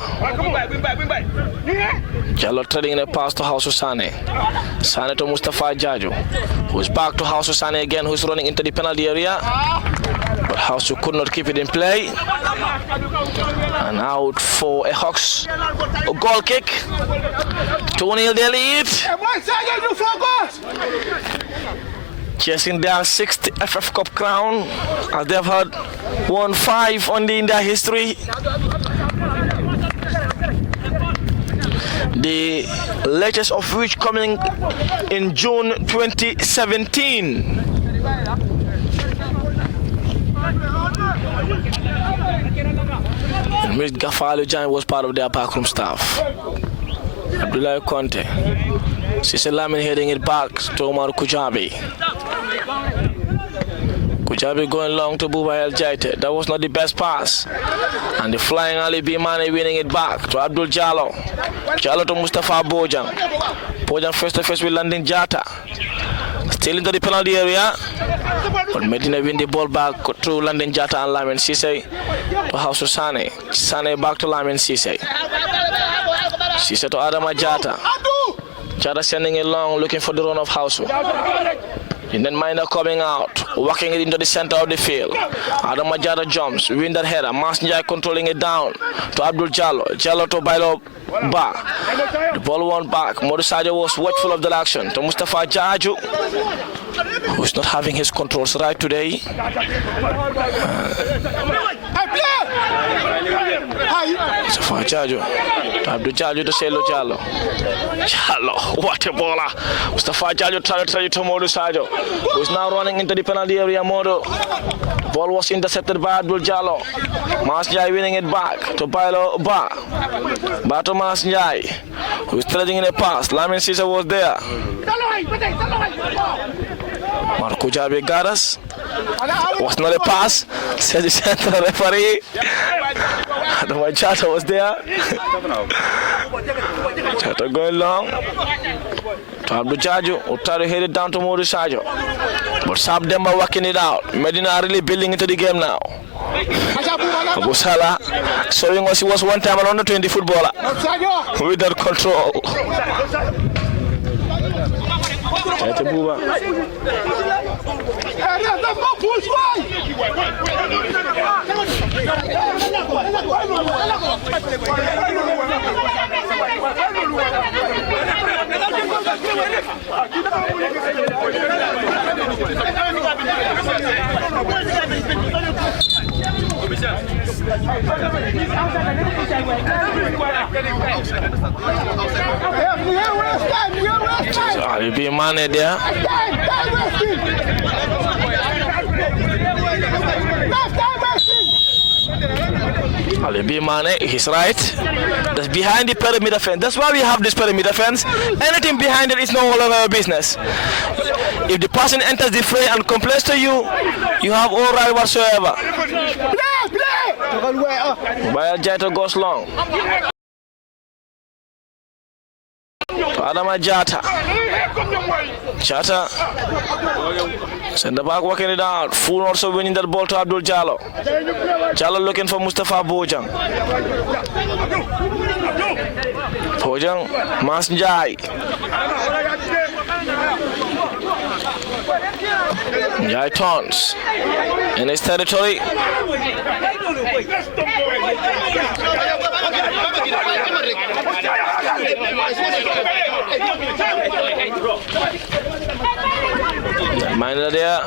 Jallo trading in a pass to House Sane. Sane to Mustafa Jaju, who's back to House Sane again, who's running into the penalty area. But House could not keep it in play. And out for a Hawks goal kick. 2-0 their lead. Chasing their 6th FF Cup crown, as they've had won 5 only in their history. The latest of which coming in June 2017. In which Gaffa Alijan was part of their backroom staff. Abdullah Conte. Sise Lamin heading it back to Omar Kujabi. Kujabi going long to Buba El Jaite. That was not the best pass. And the flying Ali B Mane winning it back to Abdul Jallo. Jallo to Mustafa Bojang. Bojang face to face with Landing Jata. Still into the penalty area. But Medina win the ball back to Landing Jata and Lamin Sise to House of Sane. Sane back to Lamin Sise. Sise to Adama Jata. Jata sending it long, looking for the run of House. And then Minor coming out, walking it into the center of the field. Adam Majada jumps, win that header. Masnjai controlling it down to Abdul Jallo. Jallo to Bailo Ba. The ball won back. Modu Sadio was watchful of the action to Mustafa Jaju, who's not having his controls right today. Mustafa Jaju to Abdul Jaju to Selo Jallo. Jallo, what a baller. Mustafa Jaju tried to Modu Sadio, who's now running into the penalty area. Modu. The ball was intercepted by Abdul Jallo. Masnjai winning it back to Bailo Ba. Ba to Masnjai, who's threading in a pass. Lamin Sisa was there. Marco Jabi got us. Was not a pass, says the central referee. The Chata was there. Chata going long to Abdul Jaju, who tried to hit it down to Modu Sajo. But Sab Demba working it out. Medina are really building into the game now. Abu Salah showing us he was one time an under 20 footballer with that control. I'll be man there. Ali B Mane, he's right. That's behind the perimeter fence. That's why we have this perimeter fence. Anything behind it is no longer your business. If the person enters the fray and complains to you, you have all right whatsoever. While Jato goes long. Adama Jata. Jata. Send the back working it out. Fool also winning that ball to Abdul Jallo. Jallo looking for Mustafa Bojang. Bojang, Masnjai. Jai turns in his territory. Minor there.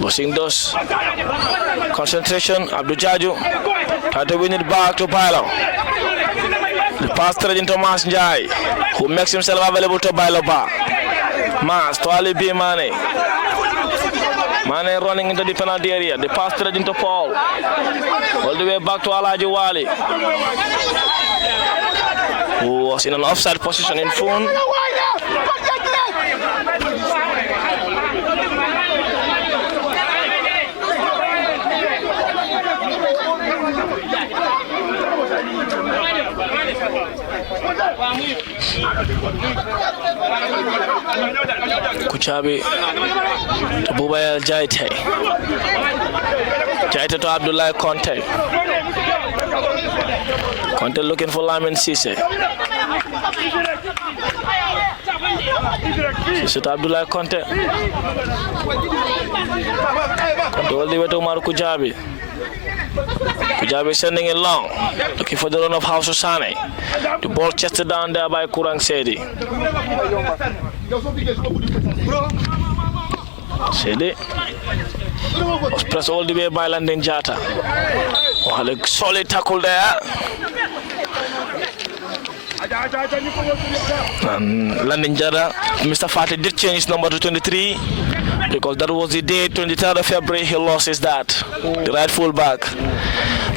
Bossing those. Concentration. Abdul Jaju. Try to win it back to Bailo. The pass straight into Masnjai, who makes himself available to Bailo Ba. Mas to Ali B Mane. Mane running into the penalty area. The pass straight into Paul. All the way back to Alaji Wali, who was in an offside position in front. Kuchabi to Buba Jaite. Jaite to Abdullah Conte. Conte looking for Lamin Sise. It's Abdullah Conte. All the way to Umar Kujabi. Kujabi sending it long, looking for the run of House Sane. The ball chested down there by Kurang Sedi. Sedi was pressed all the way by Landin Jata. Oh, a solid tackle there. And Landin Jata, Mr. Fatih did change his number to 23 because that was the day, 23rd of February, he lost his dad, the right full back.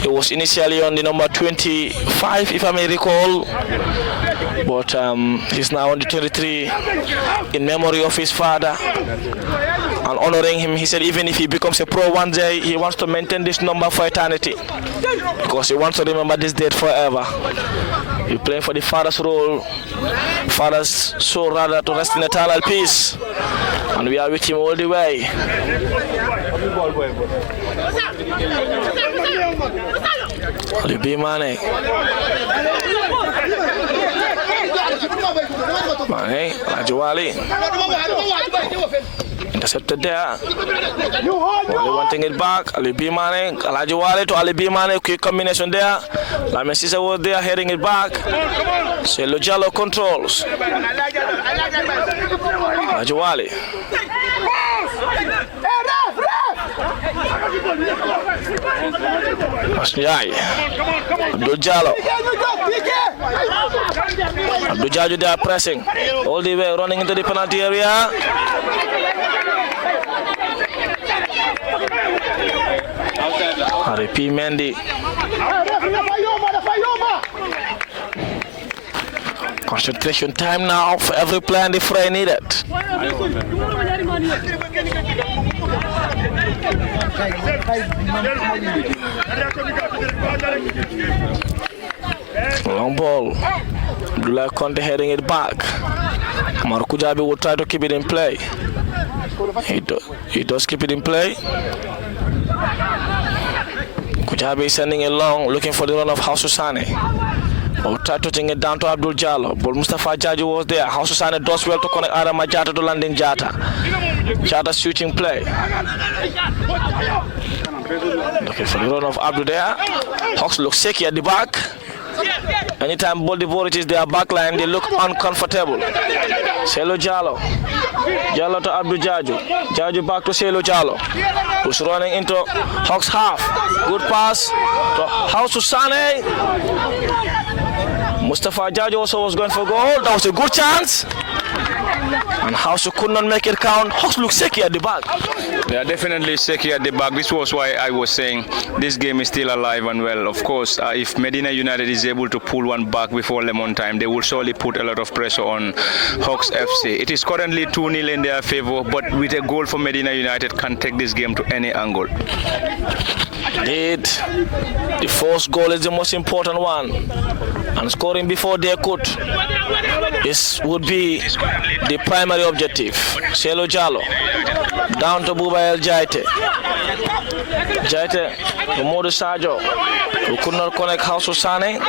He was initially on the number 25, if I may recall, but he's now on the 23 in memory of his father and honoring him. He said even if he becomes a pro one day, he wants to maintain this number for eternity because he wants to remember this date forever. He's playing for the father's role, father's soul rather, to rest in eternal peace, and we are with him all the way. Alibi Mane. Mane, Rajwali. Intercepted there. Only wanting it back. Alibi Mane, Rajwali to Alibi Mane. Quick combination there. La Messi was there heading it back. Selo Jallo controls. Rajwali. Asnyai. Abdul Jallo. Abdul Jallo they are pressing all the way, running into the penalty area. R.P. Mendy. Concentration time now for every player in the fray needed. Long ball. Abdullah Conte heading it back. Umar Kujabi will try to keep it in play. He does keep it in play. Kujabi is sending it long, looking for the run of House Sane. Or try touching it down to Abdul Jallo. But Mustafa Jaji was there. House Sane does well to connect Adam Jata to Landin Jata. Jata switching play. Looking for the run of Abdul there. Hawks look shaky at the back. Anytime ball devotees their backline, they look uncomfortable. Selo Jallo. Jallo to Abdul Jaju. Jaju back to Selo Jallo, who's running into Hawks half. Good pass to House Sane. Mustafa Jaji also was going for goal. That was a good chance. And House could not make it count. Hawks look shaky at the back. They are definitely shaky at the back. This was why I was saying this game is still alive and well. Of course, if Medina United is able to pull one back before lemon time, they will surely put a lot of pressure on Hawks FC. It is currently 2-0 in their favor, but with a goal for Medina United can take this game to any angle. Indeed, the first goal is the most important one, and scoring before they could would be the primary objective. Selo Jallo down to Buba El Jaite. Jaite to Modu Sajo, who could not connect House Sane.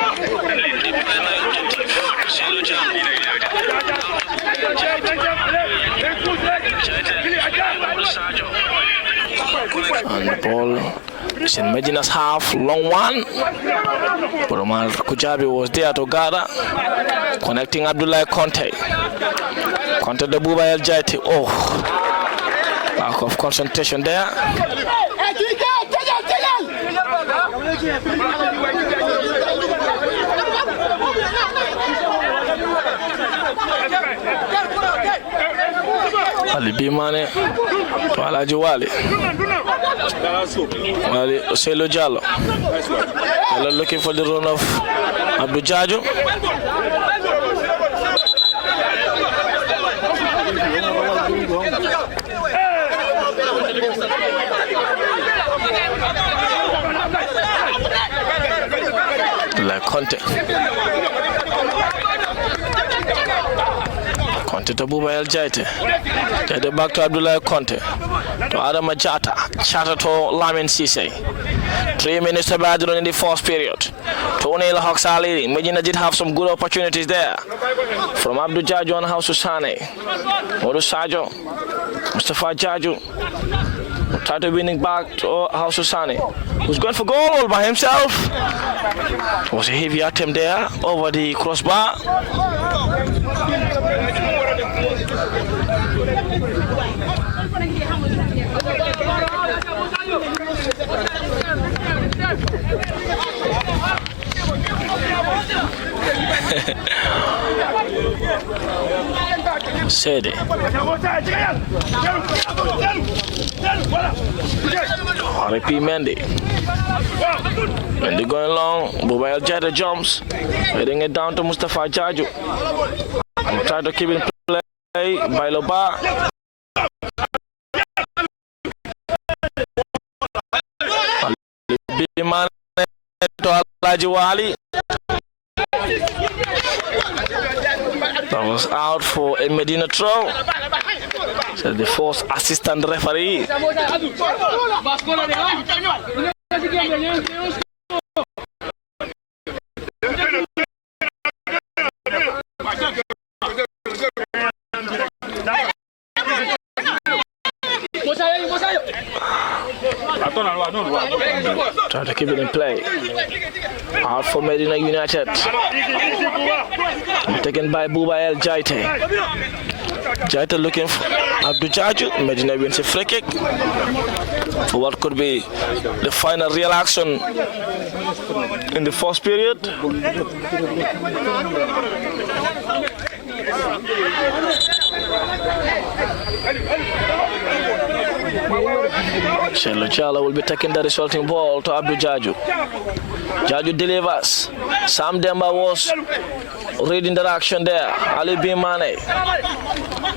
And the ball is in Medina's half, long one. But Umar Kujabi was there to gather, connecting Abdullah Conte. Conte the Buba El Jaiti. Oh, lack of concentration there. Ali Bimane to Alaji Wali. Wali Selo Jallo. Jallo looking for the run of Abdul Jaju. Like Conte. Conte to Buba El Jaite. Jaite back to Abdullah Conte. To Adam Jata. Chatato Lamin Sise. 3 minutes to be added in the first period. 2-0 Hawks are leading. Medina did have some good opportunities there. From Abdul Jaju and House Sane. Modu Sajo. Mustafa Jaju. Try to winning back to House Sane. Who's going for goal all by himself. It was a heavy attempt there over the crossbar. Sede. R.I.P. Mendy. Mendy going long. Bubail Jada jumps. Heading it down to Mustafa Jaju. Try to keep it in play by Loba. That was out for a Medina throw. So the first assistant referee. Trying to keep it in play. Out for Medina United. Taken by Bubail Jaite. Jaite looking for Abdul Jaju. Medina wins a free kick. For what could be the final real action in the first period. Shelo Chala will be taking the resulting ball to Abdul Jaju. Jaju delivers. Sam Demba was reading the action there. Ali B. Mane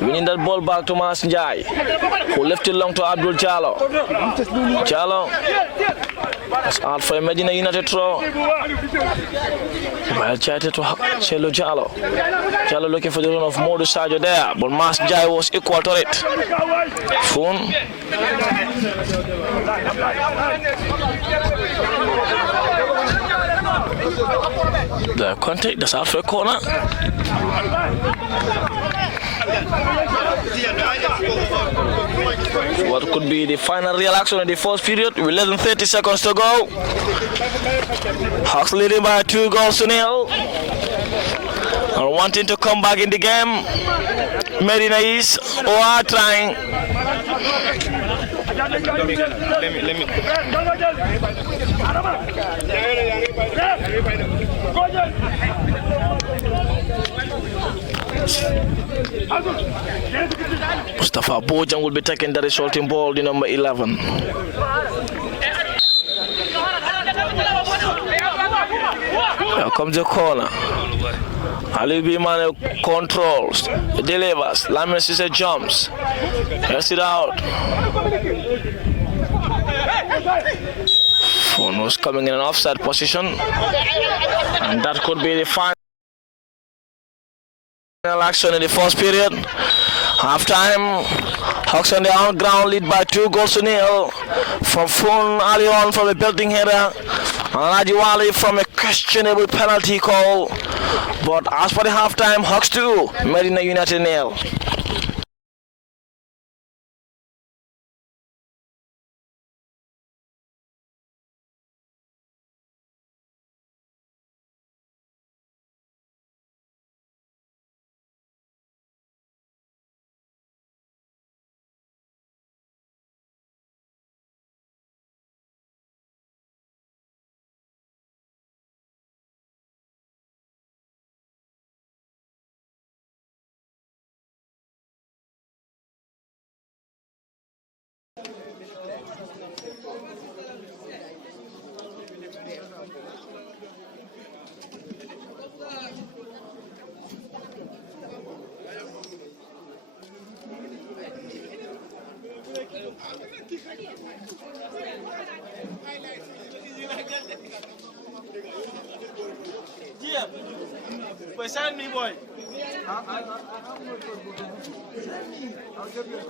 winning that ball back to Mas Njai, who left it long to Abdul Jallo. Jallo was out for a Medina United throw. Well, chatted to Shelo Jallo. Jallo looking for the run of Modu Sajo there, but Mas Njai was equal to it. Fun. The contact, that's out for a corner. What could be the final real action in the first period with less than 30 seconds to go. Hawks leading by 2-0. And wanting to come back in the game. Medina is or are trying. Let me. Mustafa Bojang will be taking the resulting ball, the number 11. Here comes the corner. Ali Bimane controls, delivers. Lamin Sise jumps. Here's it out. Phone was coming in an offside position, and that could be the final action in the first period. Half time, Hawks on the own ground lead by 2-0 from Phone early on from a belting header, and Ajiwali from a questionable penalty call. But as for the half time, Hawks 2, Medina United 0. Pues send me, boy. I'll give you a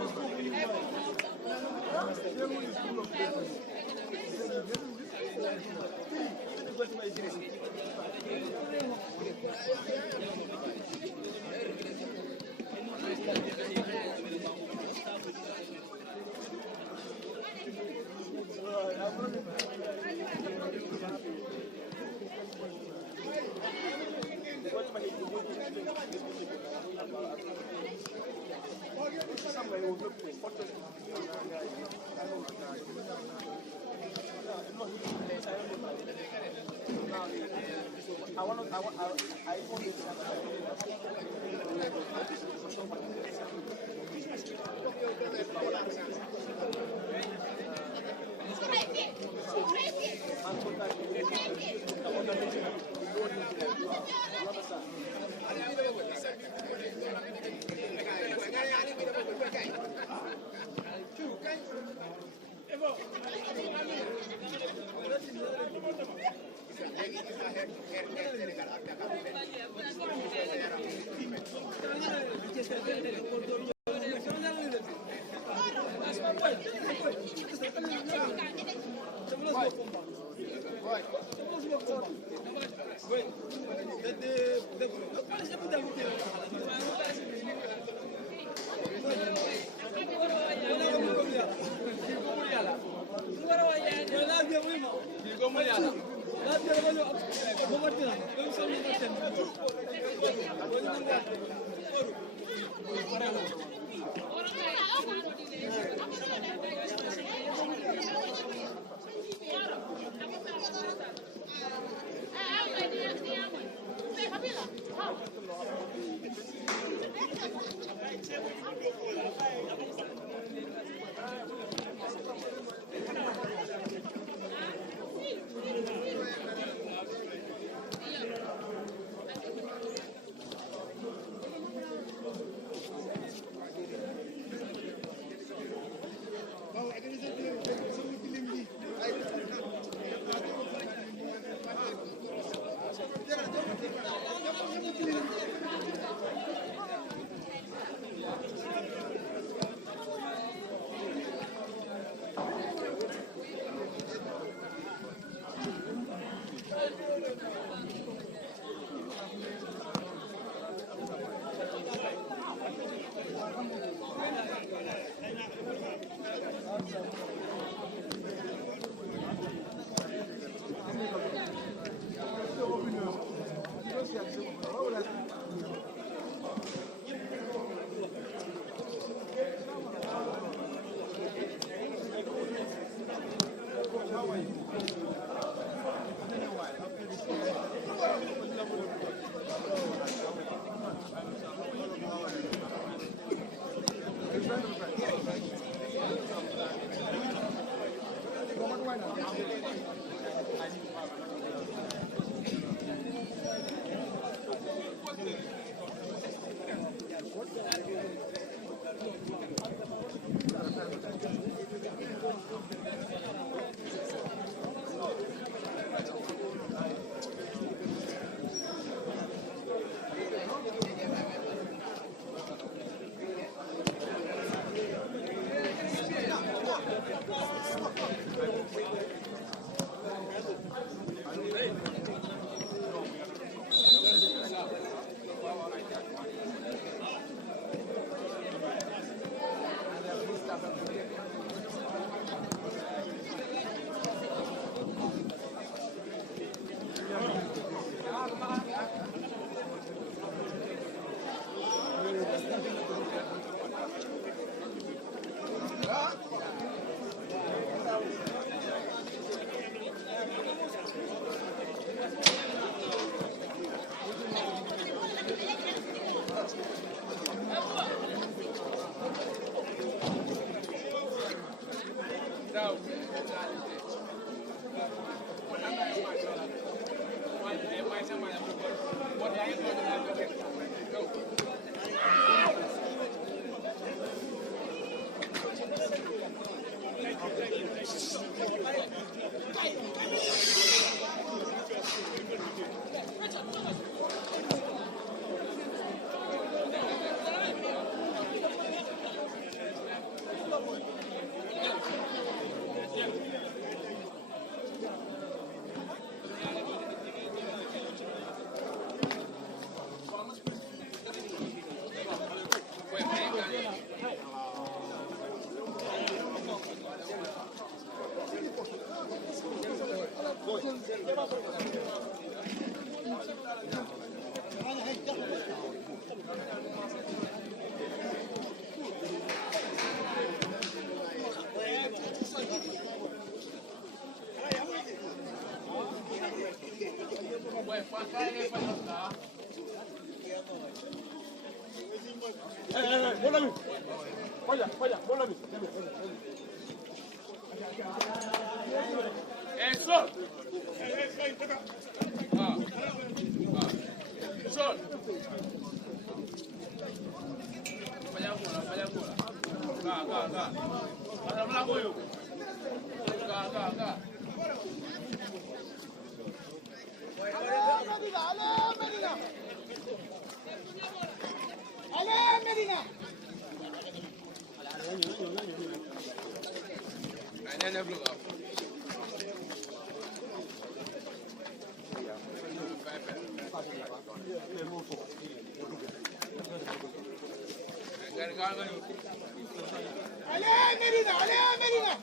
Medina. Medina.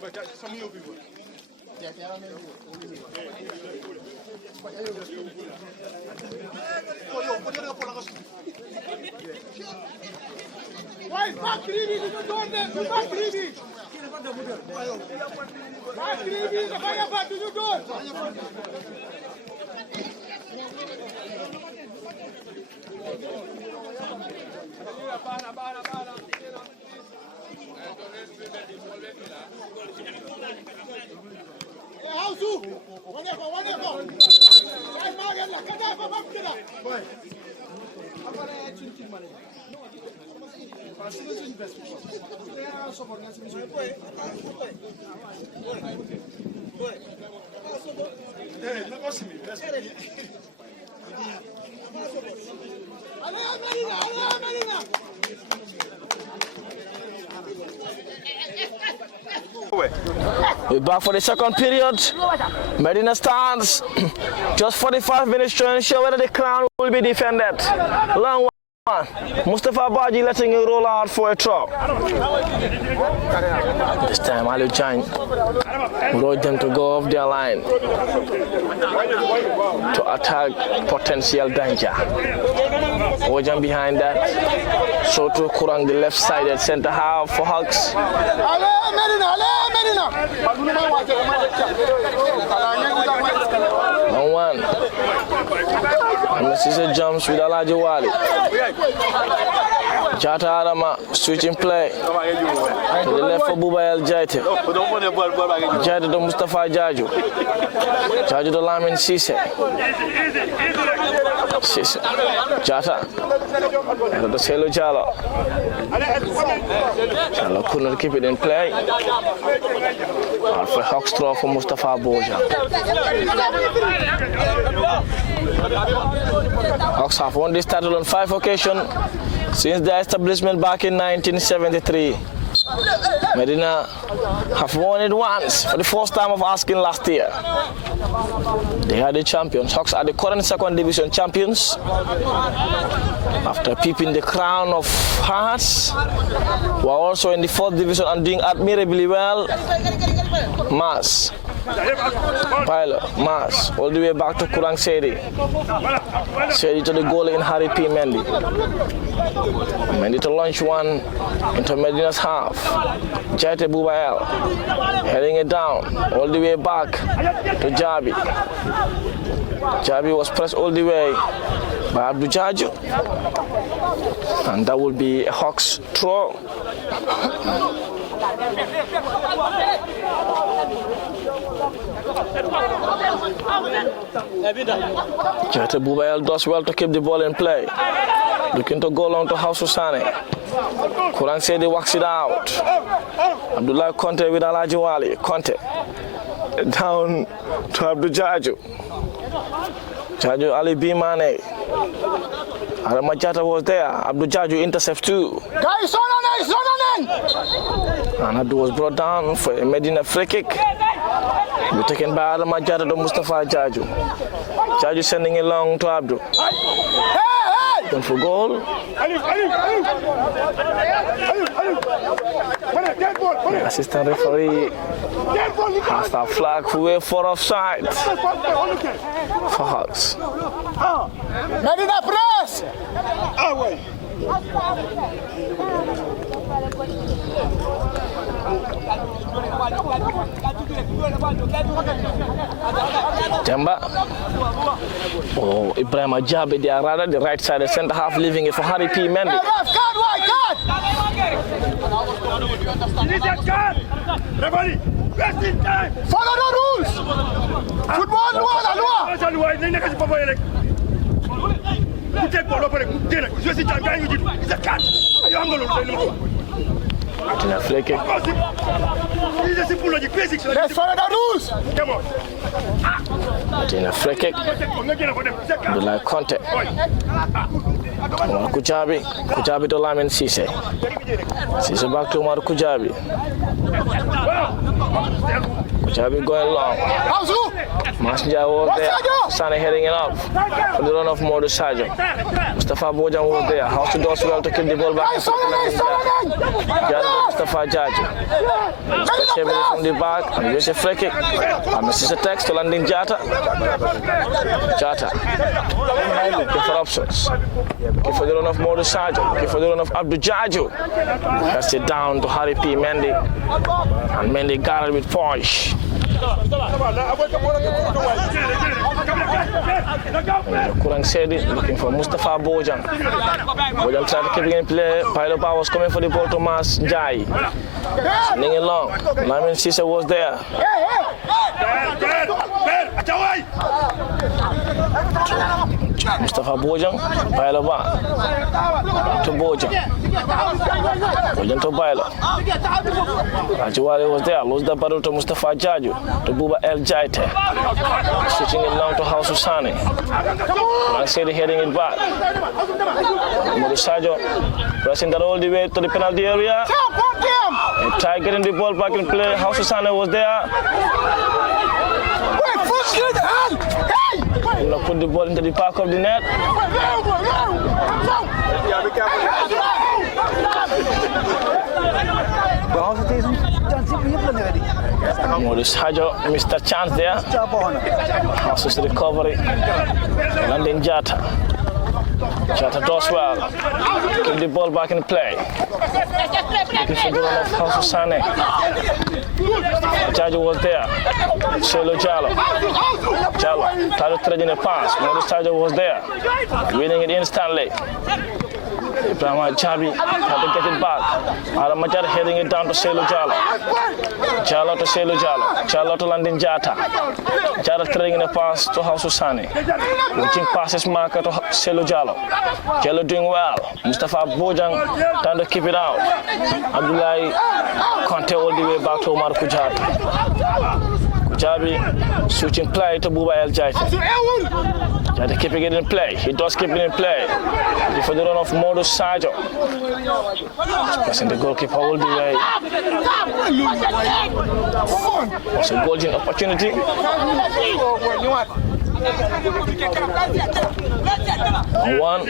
But some of you people. Why back 3D? You don't there. Back 3D. Back 3D. The fire back to you door. We're back for the second period. Medina stands just 45 minutes to ensure whether the crown will be defended. Long one. Mustafa Baji letting it roll out for a throw. This time Ali Chan brought them to go off their line to attack potential danger. Wajan behind that. So to Kurang, the left-sided center half for Hawks. On one. And Mrs. jumps with Alaji Wali. Jata Adama switching play. To the left for Buba El Jaite. Jaite to Mustafa Jaju. Jaju to Lamin Sise. Sise. Jata. To Selo Jalo. Jalo couldn't keep it in play. For Hawks throw for Mustafa Boja. Hawks have won this title on 5 occasions since their establishment back in 1973. Medina have won it once for the first time of asking last year. They are the champions. Hawks are the current second division champions. After peeping the crown of Hearts, who are also in the 4th division and doing admirably well. Mas, Pilot, Mas, all the way back to Kurang Sedi. Sedi to the goal in Harry P. Mendy. Mendy to launch one into Medina's half. Jaite Bubael heading it down all the way back to Jabi. Jabi was pressed all the way by Abdul Jaju, and that will be a Hawks throw. Jaite Bubael does well to keep the ball in play. Looking to go long to House Susane. Kurang said they wax it out. Abdullah Conte with Alaji Wali. Conte down to Abdul Jaju. Jaju Ali B. Mane. Adama Jata was there. Abdul Jaju intercept too. Guys, And Abdul was brought down for a Medina free kick. Be taken by Adama Jata to Mustafa Jaju. Jaju sending it long to Abdul. Going for goal. The assistant referee has the flag for offside for Hawks. Medina, press! Jamba. Oh, Ibrahim Ajabi, they are rather the right side, the centre half, leaving it for Harry P. Mendy. Follow the rules! Football, Medina free kick. let's follow the rules! Come on. Medina free kick. Abdullah Conte. Omar Kujabi to Lamin Cisse. Cisse back to Omar Kujabi. Kujabi going long. Masja was there. Sane heading it up for the run of Modu Sajo. Mustafa Bojan was there. House to Doswell to kick the ball back. Mustafa Jaji. Catch him from the back and use a free kick. And Mrs. Text to landing Jata. Looking for options. Looking for the run of Modu Sajo. Looking for the run of Abdul Jaju. Pass it down to Harry P. Mendy. And Mendy got it with punch. Kurang Sedi looking for Mustafa Bojan. Bojan tried to keep it in play. Pilot was coming for the ball to Mas Jai. Sending it long. Lamin Cisse was there. Mustafa Bojan, Pilot to Bojan. Bojan to Pilot. Ajiwale was there. Lost the battle to Mustafa Jaju. To Buba El Jaite. Switching it long to House Usani. Kurang Sedi heading it back. Modu Sajo pressing that all the way to the penalty area. They try getting the ball back in play. House Usani was there. Put the ball into the back of the net. Modus Hajo missed a chance there. House's recovery. Landing Jata. Jata does well. Keep the ball back in play. Looking for the run of House Sane. Jajo was there. Shelo Jalo. Jalo tried to trade in a pass. Modus Hajo was there. Winning it instantly. Ibrahim Chabi had to get it back. Adam Majar heading it down to Shelo Jalo. Jalo to Shelo Jalo. Jalo to Landin Jata. Jata trading in a pass to House Usani. Watching passes marker to Shelo Jalo. Jalo doing well. Mustafa Bojang trying to keep it out. Abdullah Conte all the way back to Omar Kujabi. Kujabi switching play to Buba El Jaita. Jaita keeping it in play. He does keep it in play. For the run of Modu Sajo. Pressing the goalkeeper all the way. It's a golden opportunity. On one.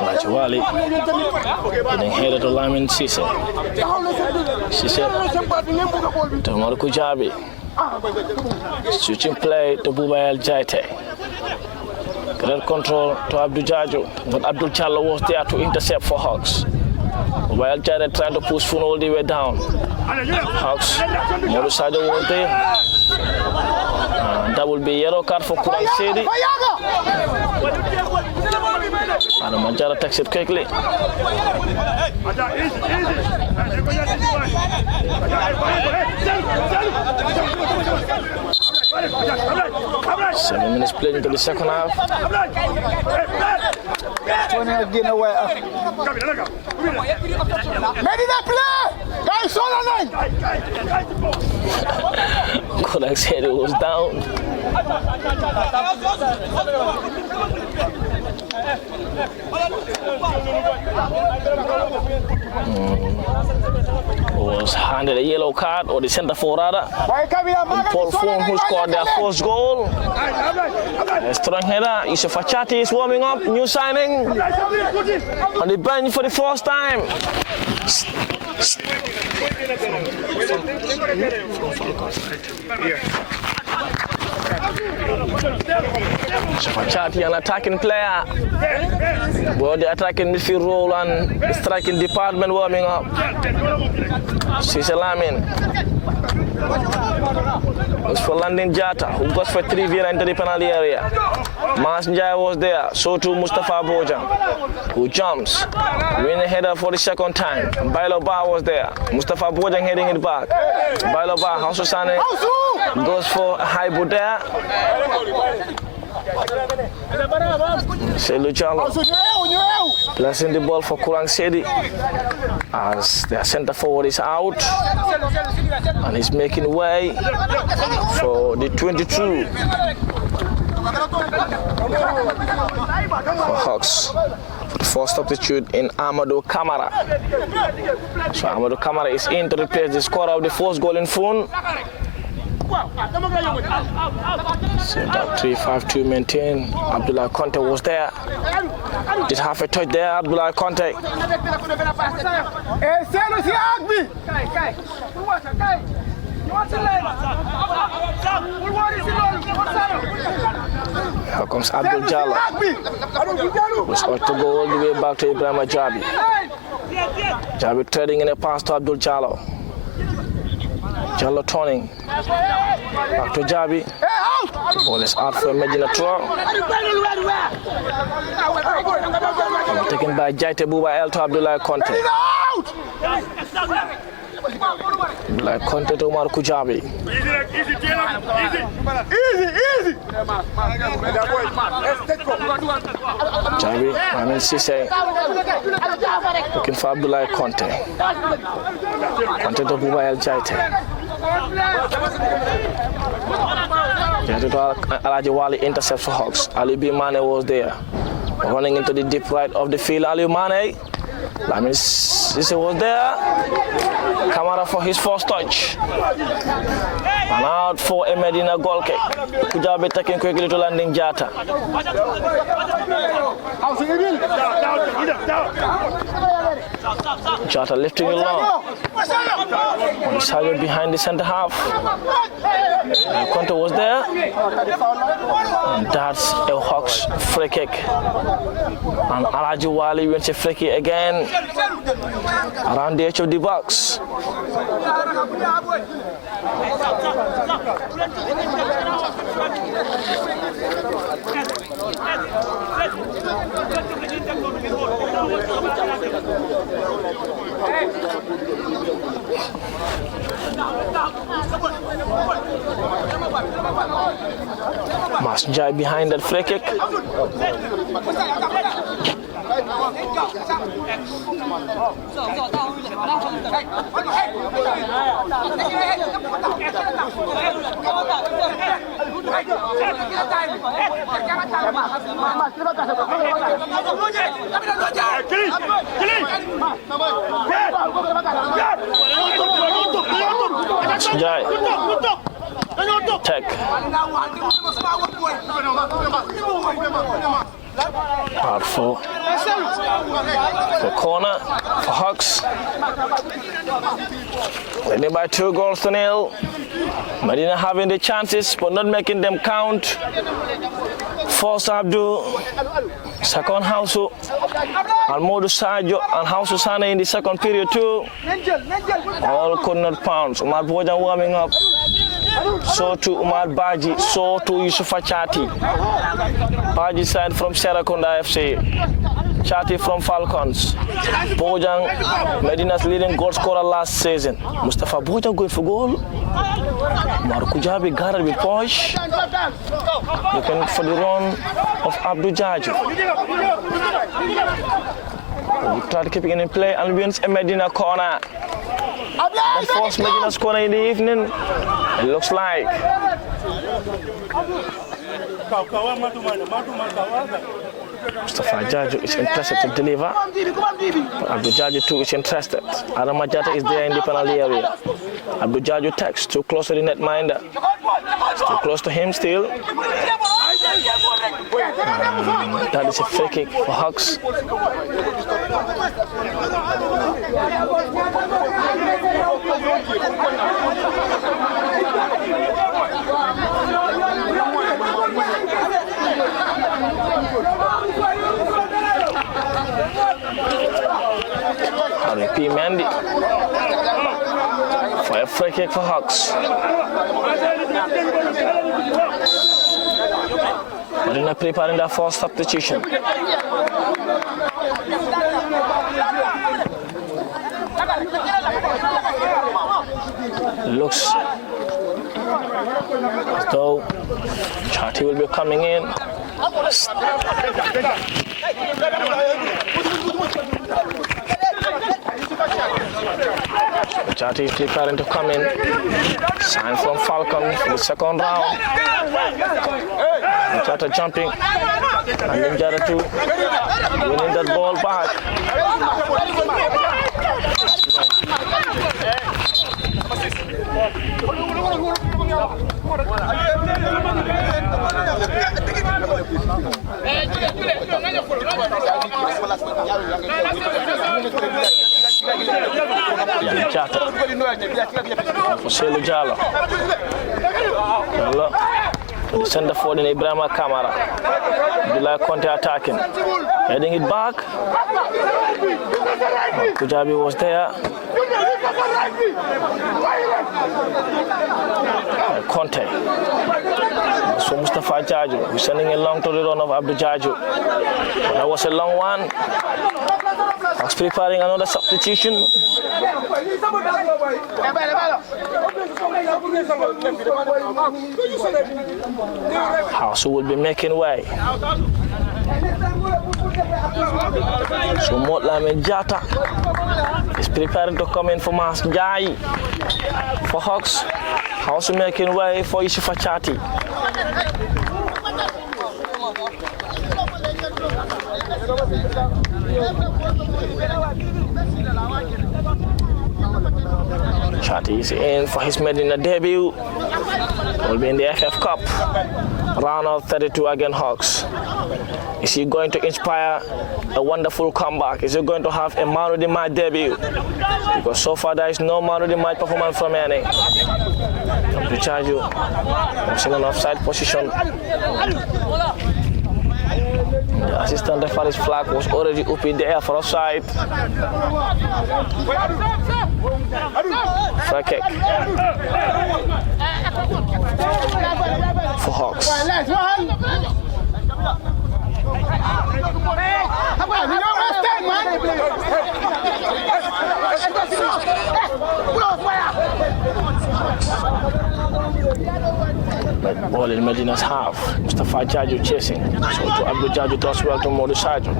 Lachiwali getting headed to Lamin Cisse. Cisse to Omar Kujabi. Switching play to Buba El Jaite. Great control to Abdul Jaju, but Abdul Jallo was there to intercept for Hawks. Buba El Jaite trying to push Fun all the way down. Hawks, Modu Sajo was there. That will be yellow card for Kurang Sedi. And Manjara takes it quickly. 7 minutes played into the second half. Medina play! Guys, all online! Kodak's head was down. Oh, was handed a yellow card, or the center forward rather. Paul Foon, who scored their first goal. A strong header. Yusuf Achati is warming up, new signing on the bench for the first time. Achati, an attacking player. Well, the attacking midfield role and the striking department warming up. Sisalamin. Was for Landin Jata, who goes for 3 via into the penalty area. Mas Njai was there, so too Mustafa Bojang, who jumps, win a header for the second time. Bailo Ba was there, Mustafa Bojang heading it back. Bailo Ba, Hausu Sane goes for a high boot there. Selu Jalo placing the ball for Kurang Sedi as their center forward is out and he's making way for the 22 for Hawks. The first substitute in Amadou Kamara. So Amadou Kamara is in to replace the scorer of the first goal in Fun. So that 3-5-2 maintained. Abdullah Conte was there. Did half a touch there, Abdullah Conte. Here comes Abdul Jallo. Was ought to go all the way back to Ibrahim Jabi. Jabi trading in a pass to Abdul Jallo. Jallo turning. Back to Jabi. The ball is out for Medina throw. Taken by Jaite Buba El to Abdullah Conte. Abdullah Conte to Omar Kujabi. Easy. Jabi, Mamin Sise. Looking for Abdullah Conte. Conte to Buba El Jaite. Alaji Wali intercepts for Hawks. Ali B. Mane was there. Running into the deep right of the field. Ali Mane. Lamin Sisse was there. Kamara for his first touch. And out for a Medina goal kick. Kujabi taking quickly to Landing Jata. Jata lifting it long. On the side behind the center half. Conte was there. And that's a Hawks free kick. And Alaji Wali went a free kick again. Around the edge of the box. Mas Jai behind that free kick. Jai. Tech. Part 4. The corner for Hawks. Winning by 2 goals to 0. Medina having the chances but not making them count. First Abdul, second Hausu, Almodu Sajo and Hausu Sane in the second period too. All could not pounce. Umar Bojan warming up. So to Umar Baji, so to Yusuf Achati. Baji side from Serakunda FC. Chati from Falcons. Bojang, Medina's leading goal scorer last season. Mustafa Bojang going for goal. Umar Kujabi guarded with push. Looking for the run of Abdul Jaju. We try to keep it in play and wins a Medina corner. The first Medina's corner in the evening. It looks like. Mustafa Jaju is interested to deliver. Abdul Jaju too is interested. Adama Jata is there in the penalty area. Abdul Jaju takes too close to the netminder. Too close to him still. That is a free kick for Hawks. P. Mendy for a free kick for Hawks. Medina preparing their first substitution. Looks as though Chati will be coming in. Chati is preparing to come in. Sign from Falcon for the second round. Chata jumping. And then Jara too winning that ball back. Jata for Selu Jalo. The center forward in Ibrahima Kamara. Abdullah Conte attacking. Heading it back. Kujabi was there. Conte. So Mustafa Jaju. We're sending a long to the run of Abdul Jaju. That was a long one. Hawks preparing another substitution. House will be making way. So Motlamin Jata is preparing to come in for Mas Jai. For Hawks, House making way for Yusufa Chati. Chati is in for his Medina debut. Will be in the FF Cup. Round of 32 against Hawks. Is he going to inspire a wonderful comeback? Is he going to have a man of the match debut? Because so far there is no man of the match performance from any. Chaju was in an offside position. The assistant referee's flag was already up in the air for offside. Free kick for Hawks. Ball in Medina's half. Mustafa Jaju chasing. So to Abdul Jaju does well to Modu Sajo.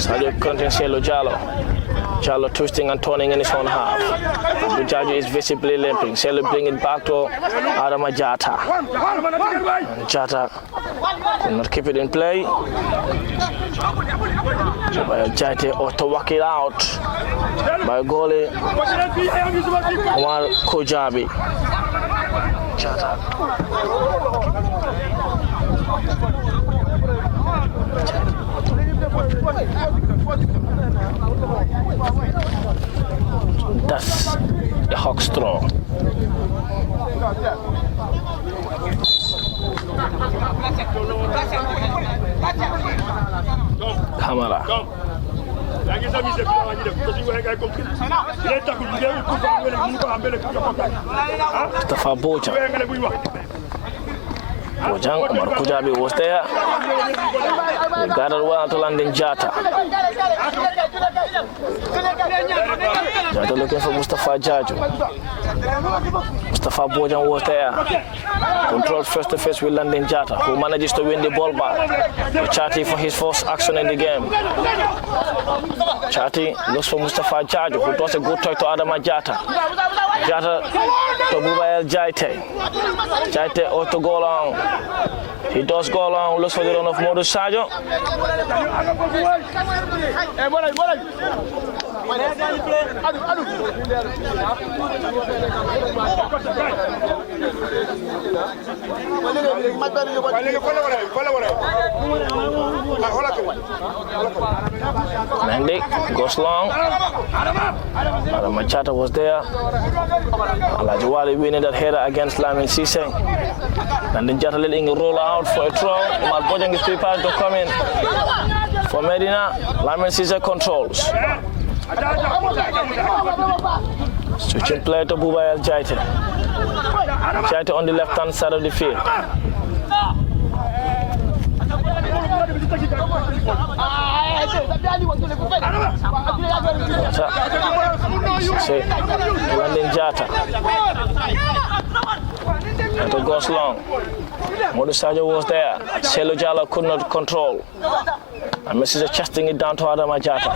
Sajo contains Cielo Jalo. Jalo twisting and turning in his own half. Abdul Jaju is visibly limping. Cielo bring it back to Adama Jata. And Jata could not keep it in play. By Jate or to work it out by goalie Omar Kojabi. Jata. That's the Hawks throw. Kamara. Mustafa Bojang. Bojang, Omar Kujabi was there. They gathered well to landing Jata. Jata looking for Mustafa Jaju. Mustafa Bojang was there. Controlled face to face with landing Jata, who manages to win the ball back. Chati for his first action in the game. Chati looks for Mustafa Jaju, who does a good try to Adama Jata. Jata to Bubayel Jaite. Jaite ought to go long. He does go long. Looks for the run of Modu Sajo. Mendy goes long. Machata was there. Alajuwali winning that header against Lamin Sise. And then Jata letting roll out for a throw. Umar Bojang is prepared to come in for Medina. Lamin Sise controls. Switching play to Bubayel Jaite. Jaite on the left-hand side of the field. Landing Jata. And it goes long. Modu Sajo was there. Selo Jala could not control. And Messi is chesting it down to Adama Jata.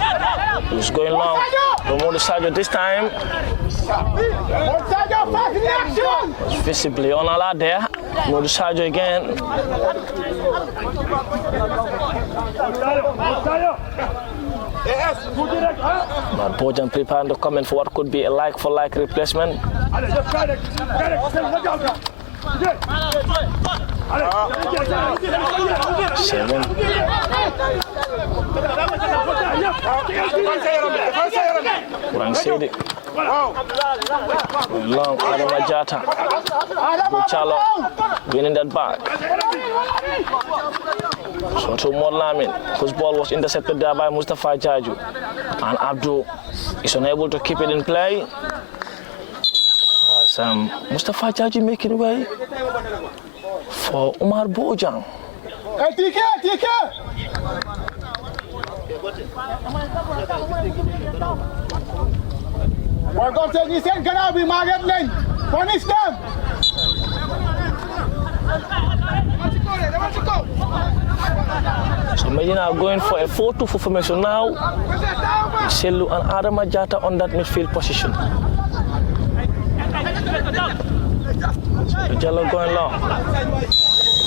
He was going long. But Modu Sajo this time was visibly on a lot there. Modu Sajo again. But Bojan preparing to come in for what could be a like-for-like replacement. 7. Rangsedi. Long Adama Jata. Buchalo winning that back. So to Lamin, whose ball was intercepted there by Mustafa Jaju. And Abdul is unable to keep it in play. Mustafa Jaju making way for Umar Bojang. TK! We're going to send Ganabi Margaret Lane. Punish them. So Medina are going for a 4-2 formation now. Selu and Adama Jata on that midfield position. So Jallo going long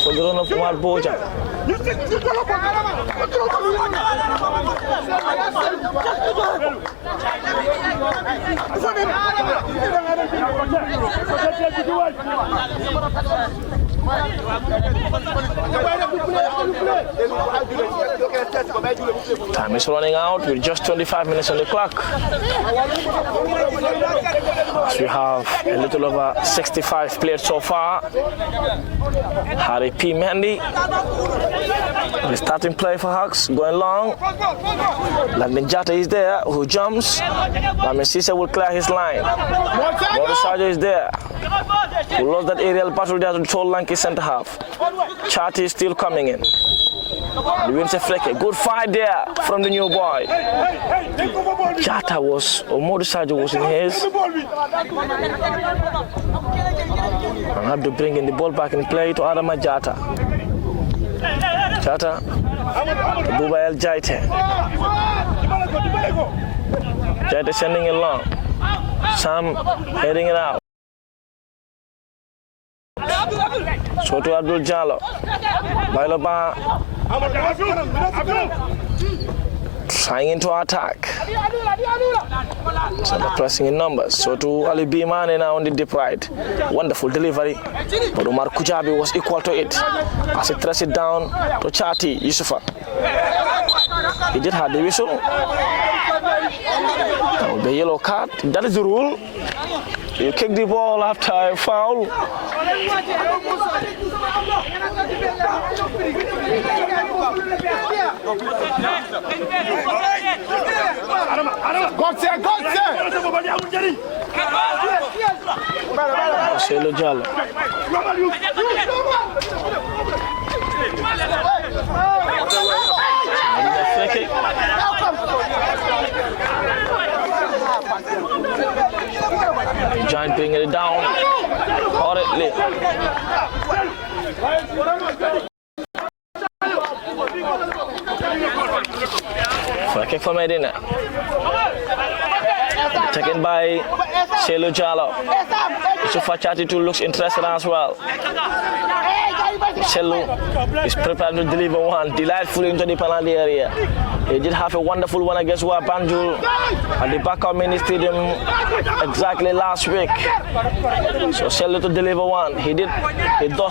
for the run of Umar Bojang. Time is running out with just 25 minutes on the clock. As we have a little over 65 players so far. Harry P. Mendy, the starting play for Hawks, going long. Landing Jata is there, who jumps. Lamin Sise will clear his line. Modu Sajo is there, who lost that aerial battle there to the tall lanky centre half. Chati is still coming in. He wins a flick. Good fight there from the new boy. Jata was, or Modu Sajo was in his. And have to bring in the ball back in play to Adama Jata. Jata to Bubayel Jaite. Jaite sending it long. Sam heading it out. So to Abdul Jallo. Bailoba trying into attack. So they're pressing in numbers. So to Ali Bimane now on the deep right. Wonderful delivery. But Umar Kujabi was equal to it as he threads it down to Chati Yusufa. He did have the whistle. That will be a yellow card. That is the rule. You kick the ball after a foul. Selo Jallo. Giant bringing it down horribly. For a kick for Medina. Taken by Selu Jallo. Yusufa Chatitu looks interested as well. Selu is prepared to deliver one delightfully into the penalty area. He did have a wonderful one against Banjul at the Bakau Mini Stadium exactly last week. So Selu to deliver one. He does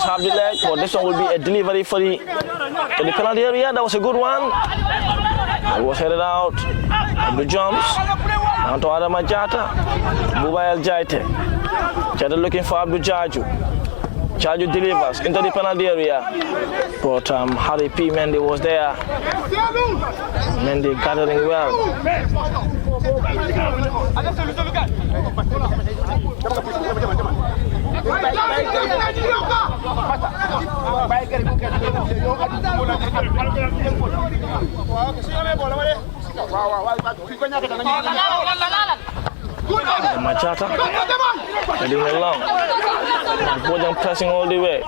have the leg, but this one will be a delivery for the penalty area. That was a good one. He was headed out of the jumps. Down to Adama Jata. Buba El Jaite. Jata looking for Abdul Jaju. Jaju delivers into the penalty area. But Harry P. Mendy was there. Mendy gathering well. Machata heading along. Bojang pressing all the way.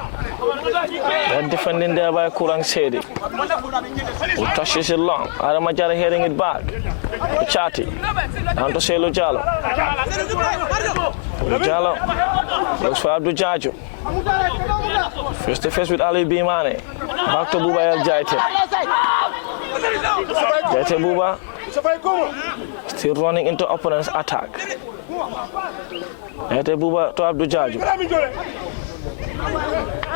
They're defending there by Kurang Sedi. Who touches it long. Adama Jata heading it back. Chati. Down to Selu Jallo. Jallo looks for Abdul Jaju. Face to face with Ali Bimane. Back to Buba El Jaite. Jaite Buba. Still running into opponent's attack. Jaite Buba to Abdul Jaju.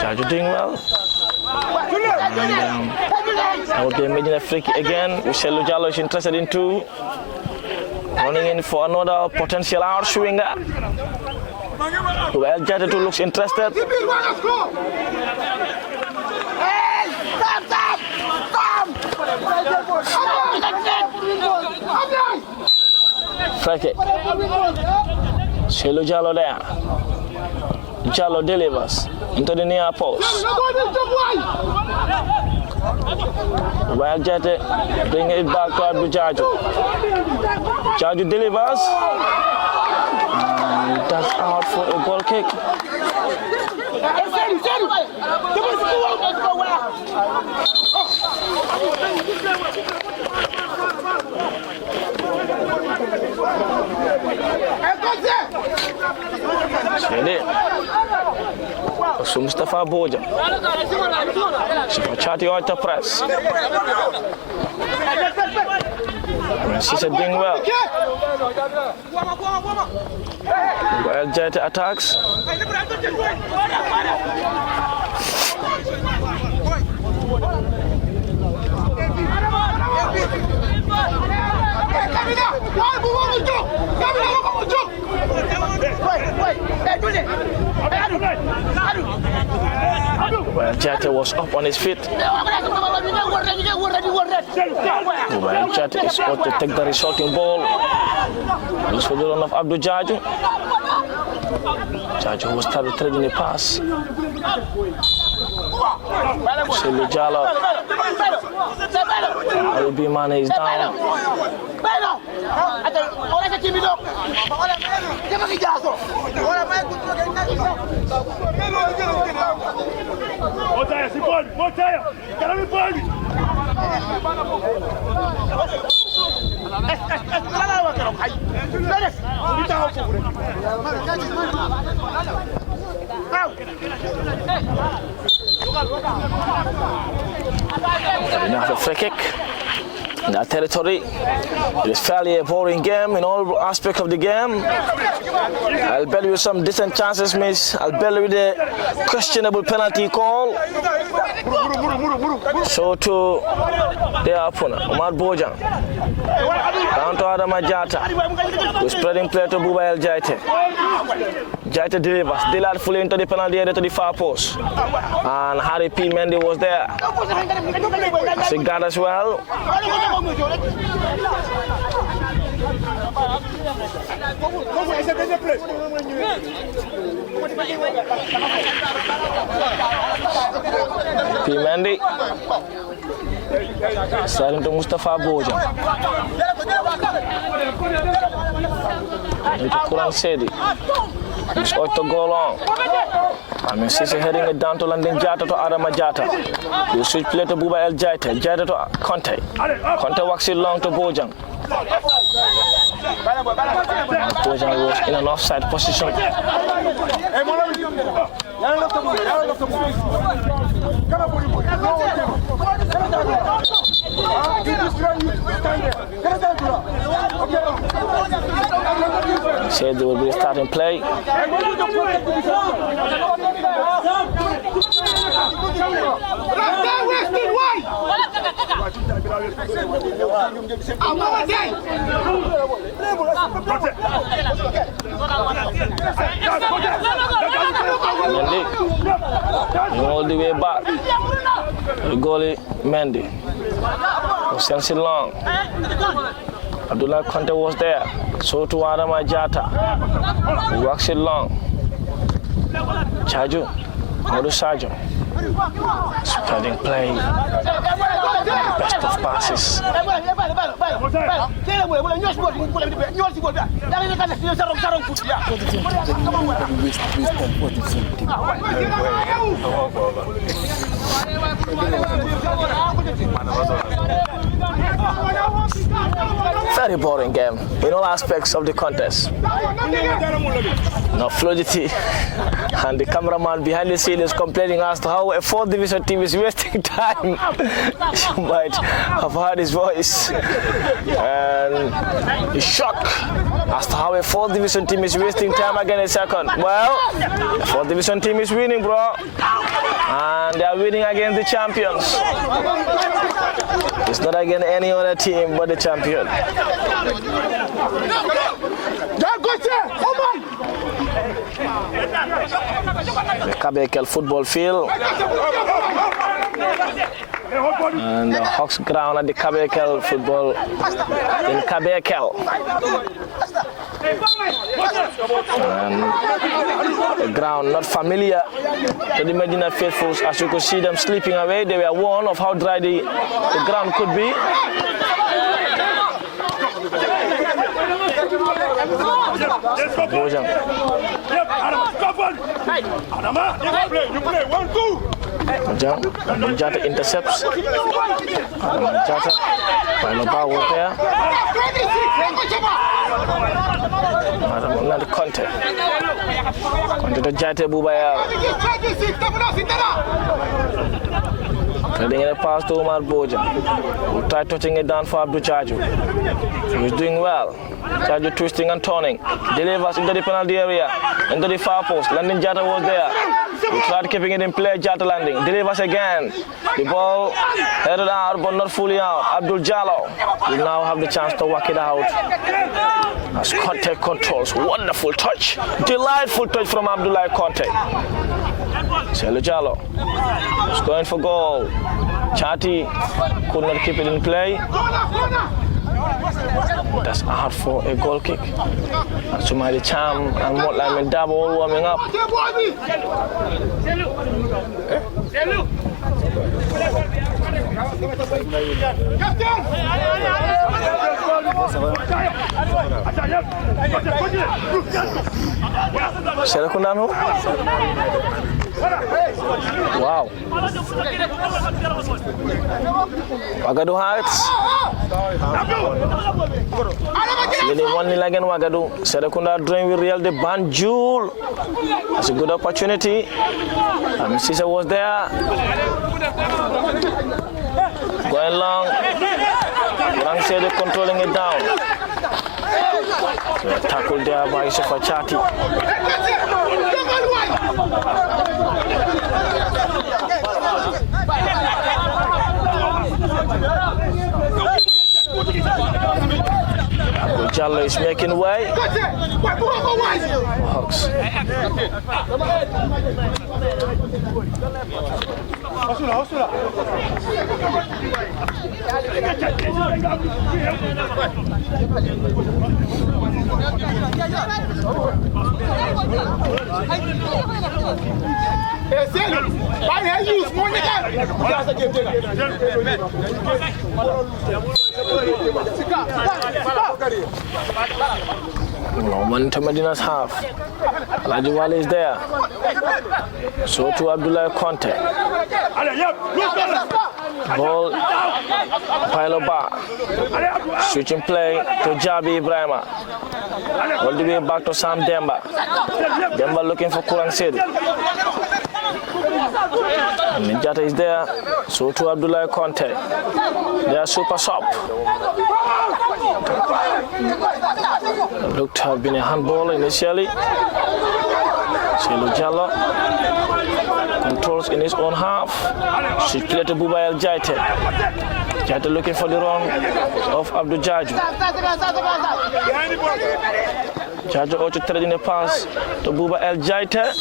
Jaju doing well. And okay, Medina free kick again. Selu Jallo is interested in two. Running in for another potential out swinger. El Jaite looks interested. Free kick. Selu Jallo there. Jallo delivers into the near post. El Jaite bring it back to Abdul Jaju. Jaju delivers. And that's out for a goal kick. So Mustafa Boja. Chati out to press. She's doing well. El Jaite attacks. Well, Jaite was up on his feet. Well, Jaite is about to take the resulting ball. Looks for the run of Abdul Jaju. Jaju was started trading the pass. Selu Jallo. Ali Bimane is down. Now a free kick in that territory. It is fairly a boring game in all aspects of the game. I'll bet you some decent chances miss. I'll bet you the questionable penalty call. So to their opponent, Omar Bojang. Down to Adama Jata. Who's spreading play to Buba El Jaite. Jaite delivers. Dillard fully into the penalty area to the far post. And Harry P. Mendy was there. As he got as well. P. Mendy. Starting to Mustafa Boja. Into Kurang Sedi. It's ought to go long. I mean, she's heading it down to London Jata to Adama Jata. You switch play to Buba El Jaite. Jaite to Conte. Conte walks it long to Bojang. Bojan was in an offside position. Said there will be a starting play. Mendy, all the way back. The goalie Mendy sends it long. Abdullah Conte was there. So to Adama Jata. He walks it long. Chaju, Modu Sajo. Spreading play. Best of passes. Very boring game in all aspects of the contest. No fluidity, and the cameraman behind the scene is complaining as to how a 4th division team is wasting time. You might have heard his voice, and he's shocked as to how a 4th division team is wasting time against a second. Well, the 4th division team is winning, bro, and they are winning against the champions. It's not against any other team but the champion. The Kabekel football field and the Hawks ground at the Kabekel football in Kabekel. And the ground not familiar to the Medina faithfuls. As you could see them sleeping away, they were warned of how dry the ground could be. Bojan. Jata intercepts. Jata. Pailaba was there. Another Conte. Conte to Jata Bubaya. Heading a pass to Omar Bojan, who tried touching it down for Abdul Chaju. He was doing well. Chaju twisting and turning. Delivers into the penalty area, into the far post. Landing Jata was there. He tried keeping it in play. Jata landing. Delivers again. The ball headed out, but not fully out. Abdul Jallo will now have the chance to work it out. As Conte controls. Wonderful touch. Delightful touch from Abdullah Conte. Selu Jallo is going for goal. Chati could not keep it in play. That's out for a goal kick. And Sumari Cham and Motlam and Dabo all warming up. Serakundano. Wow. Wagadu Heights. Leading 1-0 again, Wagadu. Serakunda drawing with Real de Banjul. That's a good opportunity. And Sisa was there. Going long. Rang said controlling it down. Tackled there by Yusufa Chati. Jallo is making way. Hawks. One to Medina's half. Alhaji Wale is there. So to Abdullah Conte. Ball, Pailoba. Switching play to Jabi Ibrahima. All the way back to Sam Demba. Demba looking for Kurang Sid. Ninjata is there. So to Abdullah Conte. They are super sharp. Looked to have been a handball initially. Selu Jallo controls in his own half. She played to Buba El Jaite. Jaite looking for the run of Abdul Jaju. Jaju also threading a pass to Buba El Jaite.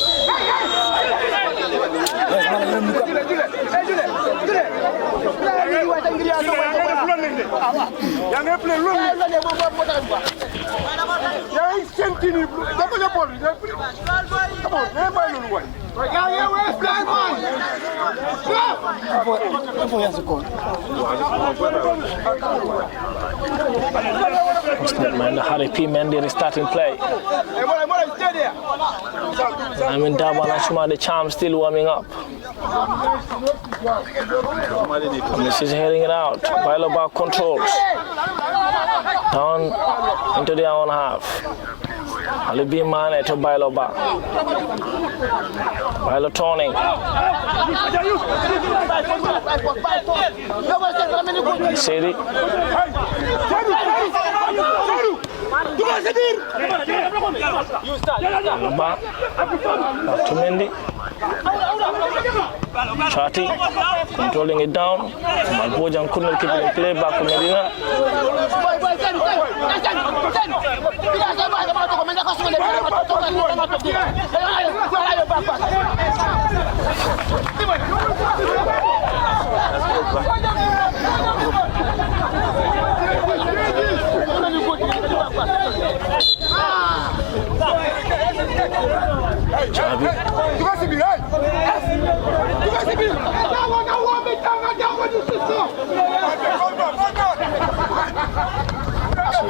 Harry P. Mendy restarting play. I mean, Daban and Shuma, the charm still warming up. And this is heading it out. Bailoba controls. Down into their own half. Ali B. Mane to Bailoba. Bailo turning. City. Bailoba. Back to Mendy. Chati controlling it down. Malbojan couldn't keep it in play. Back to Medina.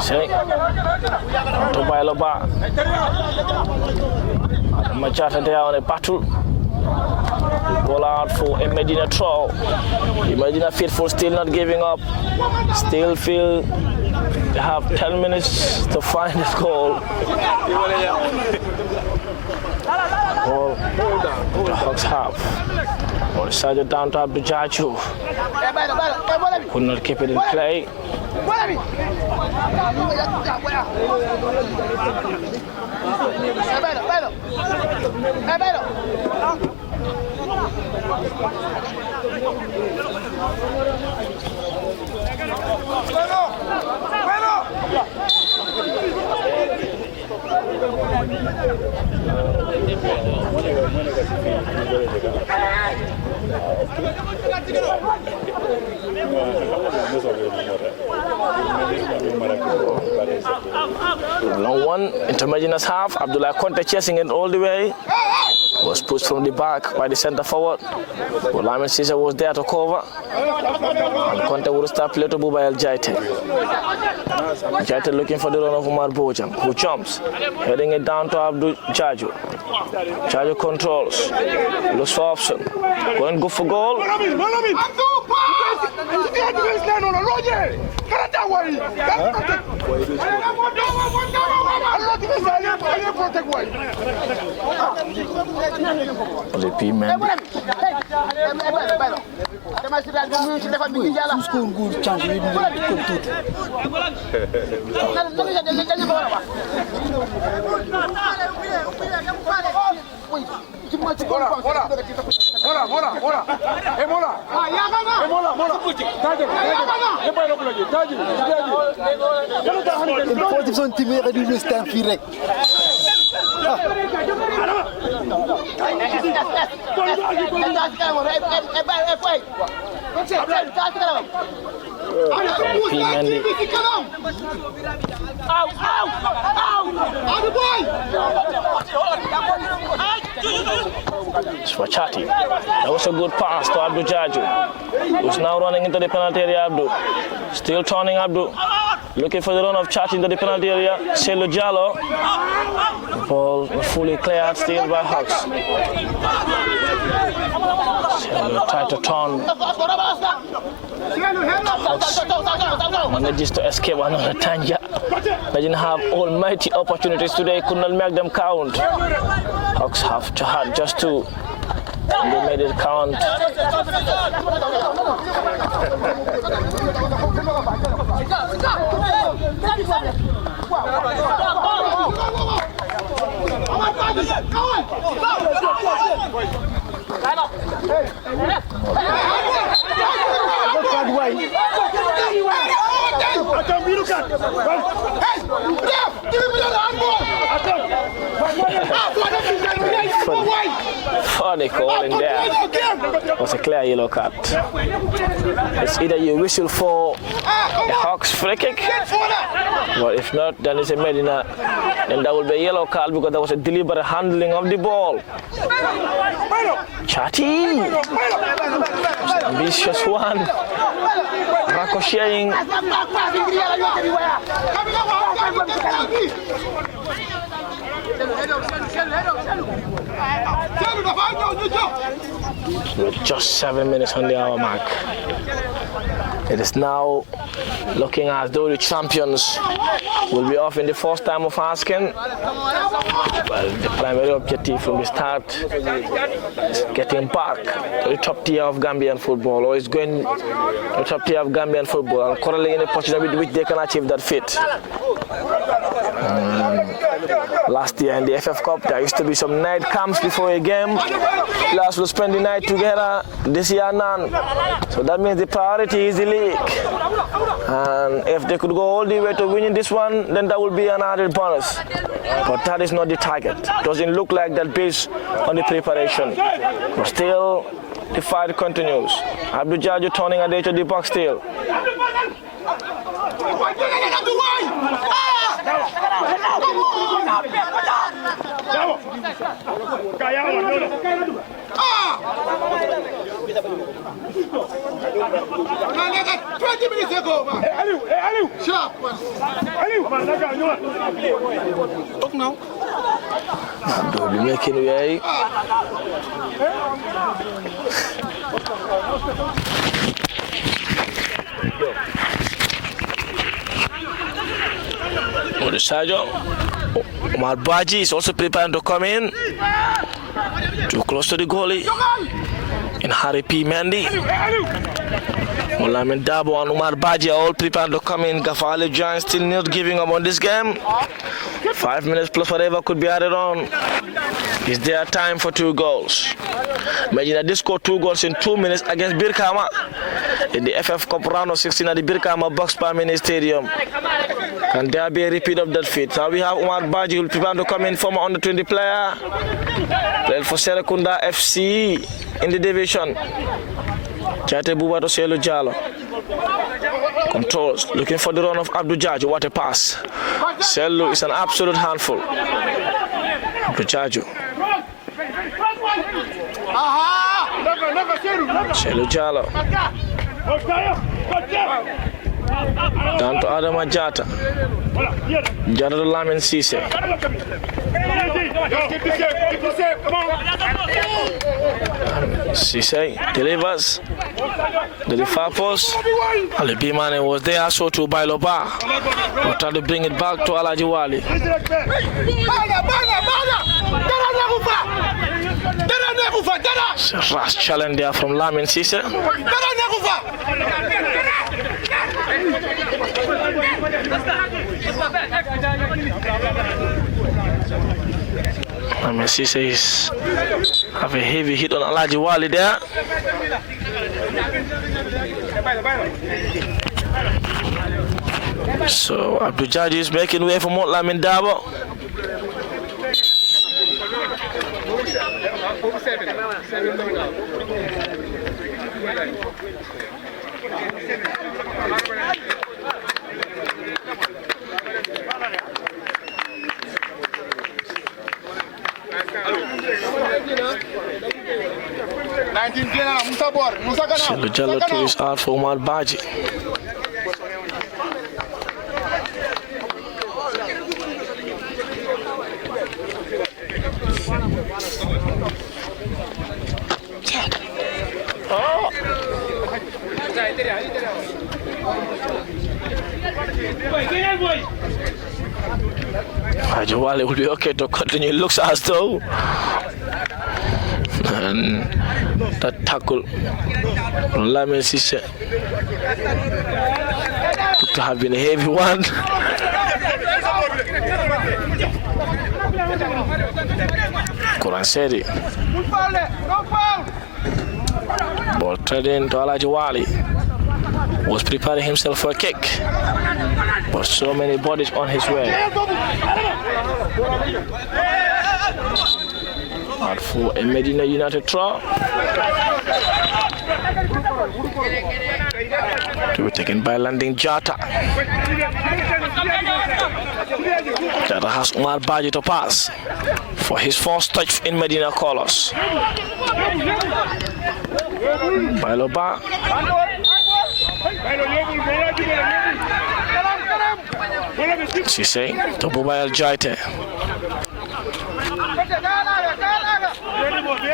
To Bailoba. Machata there on a battle. Ball out for a Medina throw. The Medina faithful still not giving up. Still feel they have 10 minutes to find the goal. Ball the Hawks have. Ball decided down to Abdul Jaju. Could not keep it in play. Long one into Medina's half. Abdullah Conte chasing it all the way. Was pushed from the back by the centre forward. But Lamin Caesar was there to cover. And Conte would start play to Buba El Jaite. Jaite looking for the run of Umar Bojan, who jumps, heading it down to Abdul Jaju. Jaju controls, looks for option, going good for goal. Only P man. Swachati. That was a good pass to Abdul Jaju, who's now running into the penalty area. Abdul still turning. Abdul Looking for the run of charge into the penalty area. Selu Jallo. The ball fully cleared still by Hawks. Selu tried to turn. Hawks manages to escape another tanja. They didn't have almighty opportunities today. Could not make them count. Hawks have to had just two. And they made it count. Funny call in there. It was a clear yellow card. It's either you whistle for a Hawks free kick, but if not, then it's a Medina, and that will be a yellow card because there was a deliberate handling of the ball. Chatty, ambitious one, ricocheting. With just 7 minutes on the hour mark. It is now looking as though the champions will be off in the first time of asking. Well, the primary objective from the start is getting back to the top tier of Gambian football, or is going to the top tier of Gambian football, and currently in a position with which they can achieve that feat. Last year in the FF Cup, there used to be some night camps before a game. Players will spend the night together. This year, none. So that means the priority is the league. And if they could go all the way to winning this one, then that would be an added bonus. But that is not the target. It doesn't look like that based on the preparation. But still, the fight continues. Abdul Jaju turning at the edge of the box still. They'll be making way. Sergio Omar Baji is also preparing to come in. Too close to the goalie. And Harry P. Mendy. Molamin Dabo and Omar Baji are all prepared to come in. Gafale Giants still not giving up on this game. 5 minutes plus whatever could be added on. Is there time for 2 goals? Medina did score 2 goals in 2 minutes against Birkama in the FF Cup round of 16 at the Birkama Box Mini Stadium. Can there be a repeat of that feat? So we have Omar Baji who will prepare to come in, former under 20 player. Played for Serekunda FC in the division. Chate Buba to Selu Jallo. Controls, looking for the run of Abdul Jaju. What a pass. Selu is an absolute handful. Abdul Jaju. Selu Jallo. Down to Adama Jata. Jata to Lamin Cisse. Cisse delivers. The far post. Ali Bimane was there, so to Bailoba. But trying to bring it back to Alaji Wali. It's a rash challenge there from Lamin Cisse. Lamin Cisse have a heavy hit on Alaji Wali there. So Abdul Jaji is making way for Lamin Dabo. Selu Jallo is out for Omar Baji. Ajawale will be okay to continue. Looks as though. And that tackle on Lamin Sisse looked to have been a heavy one. Kuran Sedi. Ball threading to Alajawali. Was preparing himself for a kick. But so many bodies on his way. And for a Medina United throw. To be taken by landing Jata. Jata has Umar Baji to pass for his first touch in Medina colors. Bailoba. Sise to Bubayal Jaite.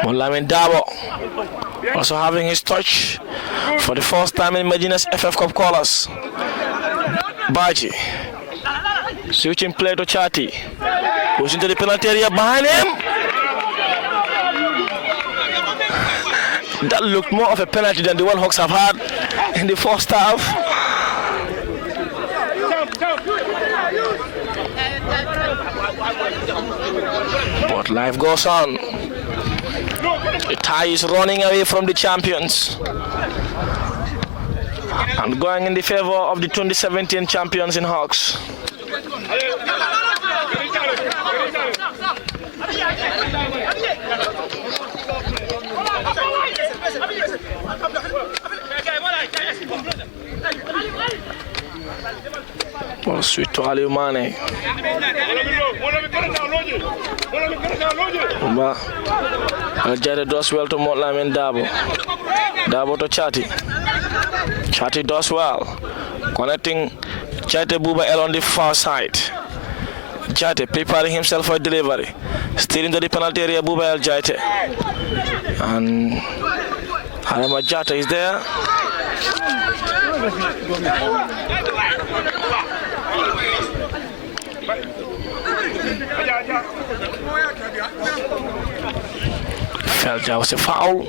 Molamin Dabo also having his touch for the first time in Medina's FF Cup colors. Baji switching play to Chati, goes into the penalty area behind him. That looked more of a penalty than the one Hawks have had in the first half. But life goes on. The tie is running away from the champions and going in the favor of the 2017 champions in Hawks. Well, sweet to Ali Mane. Jere does well to Motlamin Dabo. Dabo to Chati. Chati does well. Connecting Chate Buba L on the far side. Chate preparing himself for delivery. Still into the penalty area, Buba El Jate. And Harama Jata is there. Felt that was a foul.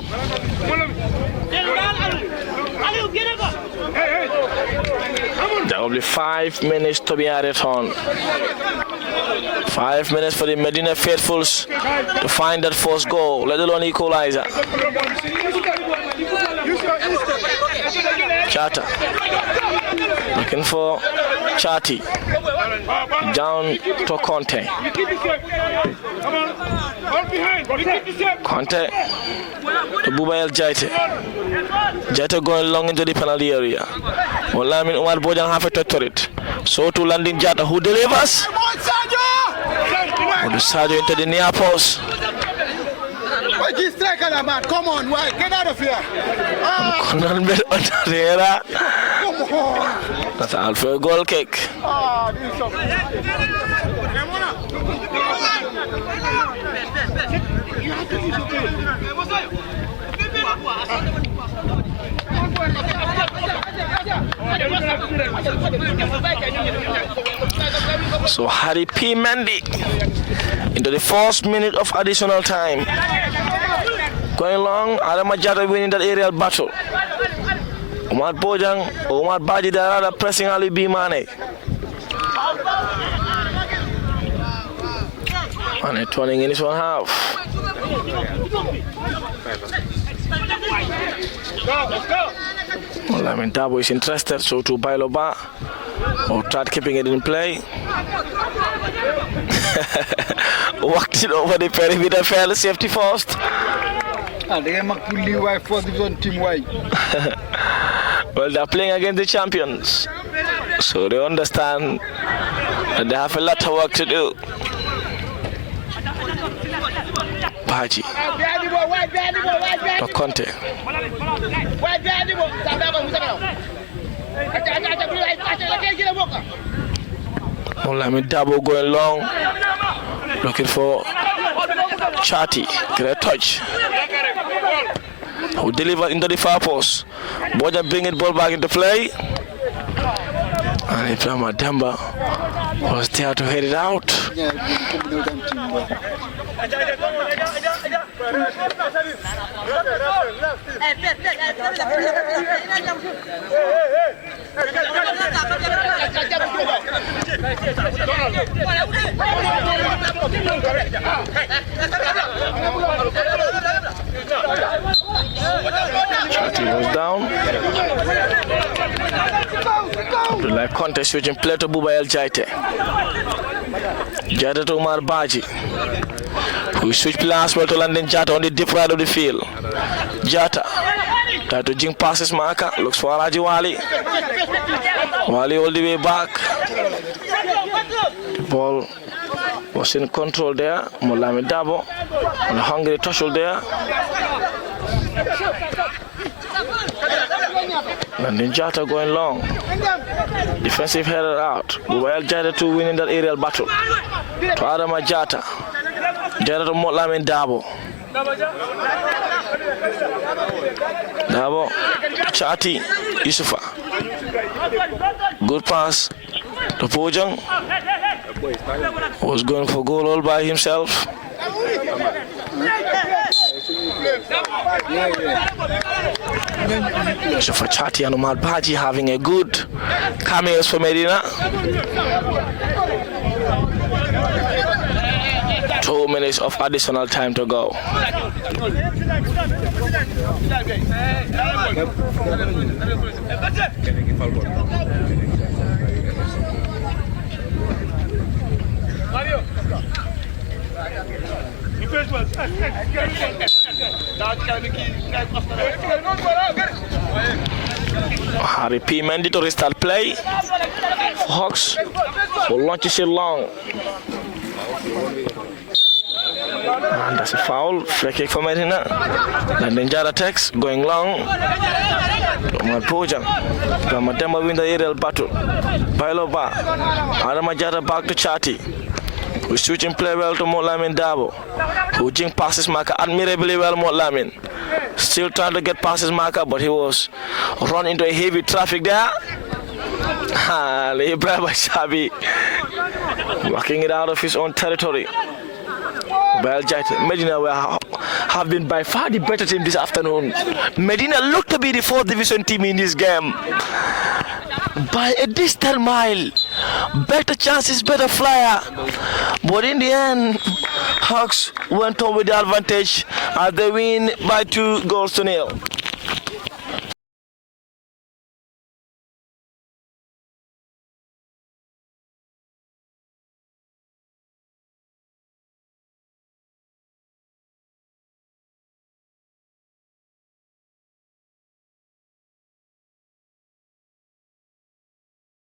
There will be 5 minutes to be added on. 5 minutes for the Medina faithfuls to find that first goal, let alone equalizer. Chata looking for Chati. Down to Conte. Conte to Bubayel Jaite. Jaite going long into the penalty area. Molamin Umar Bojang have a touch to it. So to landing Jata, who delivers? Sadio into the near post. Come on, why? Get out of here. Come on. That's Alpha goal kick. So Harry P. Mendy into the first minute of additional time. Going long, Adama Jata winning that aerial battle. Omar Baji, they are pressing Ali B. Mane. Mane turning in his one half. Well, I mean, Dabo is interested, so to Bailoba or tried keeping it in play. Walked it over the perimeter, fell safety first. And they are for the team. Well, they're playing against the champions, so they understand that they have a lot of work to do. Baji to Conte. Molamin Dabo going long, looking for Chati. Great touch. Who delivered into the far post. Boja bringing ball back into play. And And Ibrahim Demba was there to head it out. Chati was down. Abdullah Conte switching play to Buba El Jaite. Jaita to Umar Baji, who switch play as well to London Jata on the deep right of the field. Jata try to jing passes Maka, looks for Raji Wali. Wali all the way back. The ball was in control there. Molami Dabo on a hungry tussle there. London Jata going long. Defensive header out. Bubael Jata to winning that aerial battle. To Adama Jata. Jata to Molami Dabo. Dabo, Chati, Yusufa. Good pass to Pojang. Was going for goal all by himself. Yusufa Chati and Umar Baji having a good cameos for Medina. 2 minutes of additional time to go. Harry P. Mendy to restart play. Hawks will launch it long. And that's a foul. Free kick for Medina. London Jata attacks going long. Omar Pojang. Gamadema win the aerial battle. Bailoba. Adama Jata back to Chati. Who's switching play well to Molamin Dabo. Who jing passes Maka admirably well Molamin. Still trying to get passes Maka, but he was run into a heavy traffic there. Ibrahim Shabi walking it out of his own territory. Medina have been by far the better team this afternoon. Medina looked to be the 4th division team in this game. By a distant mile. Better chances, better flyer. But in the end, Hawks went on with the advantage as they win by 2 goals to 0.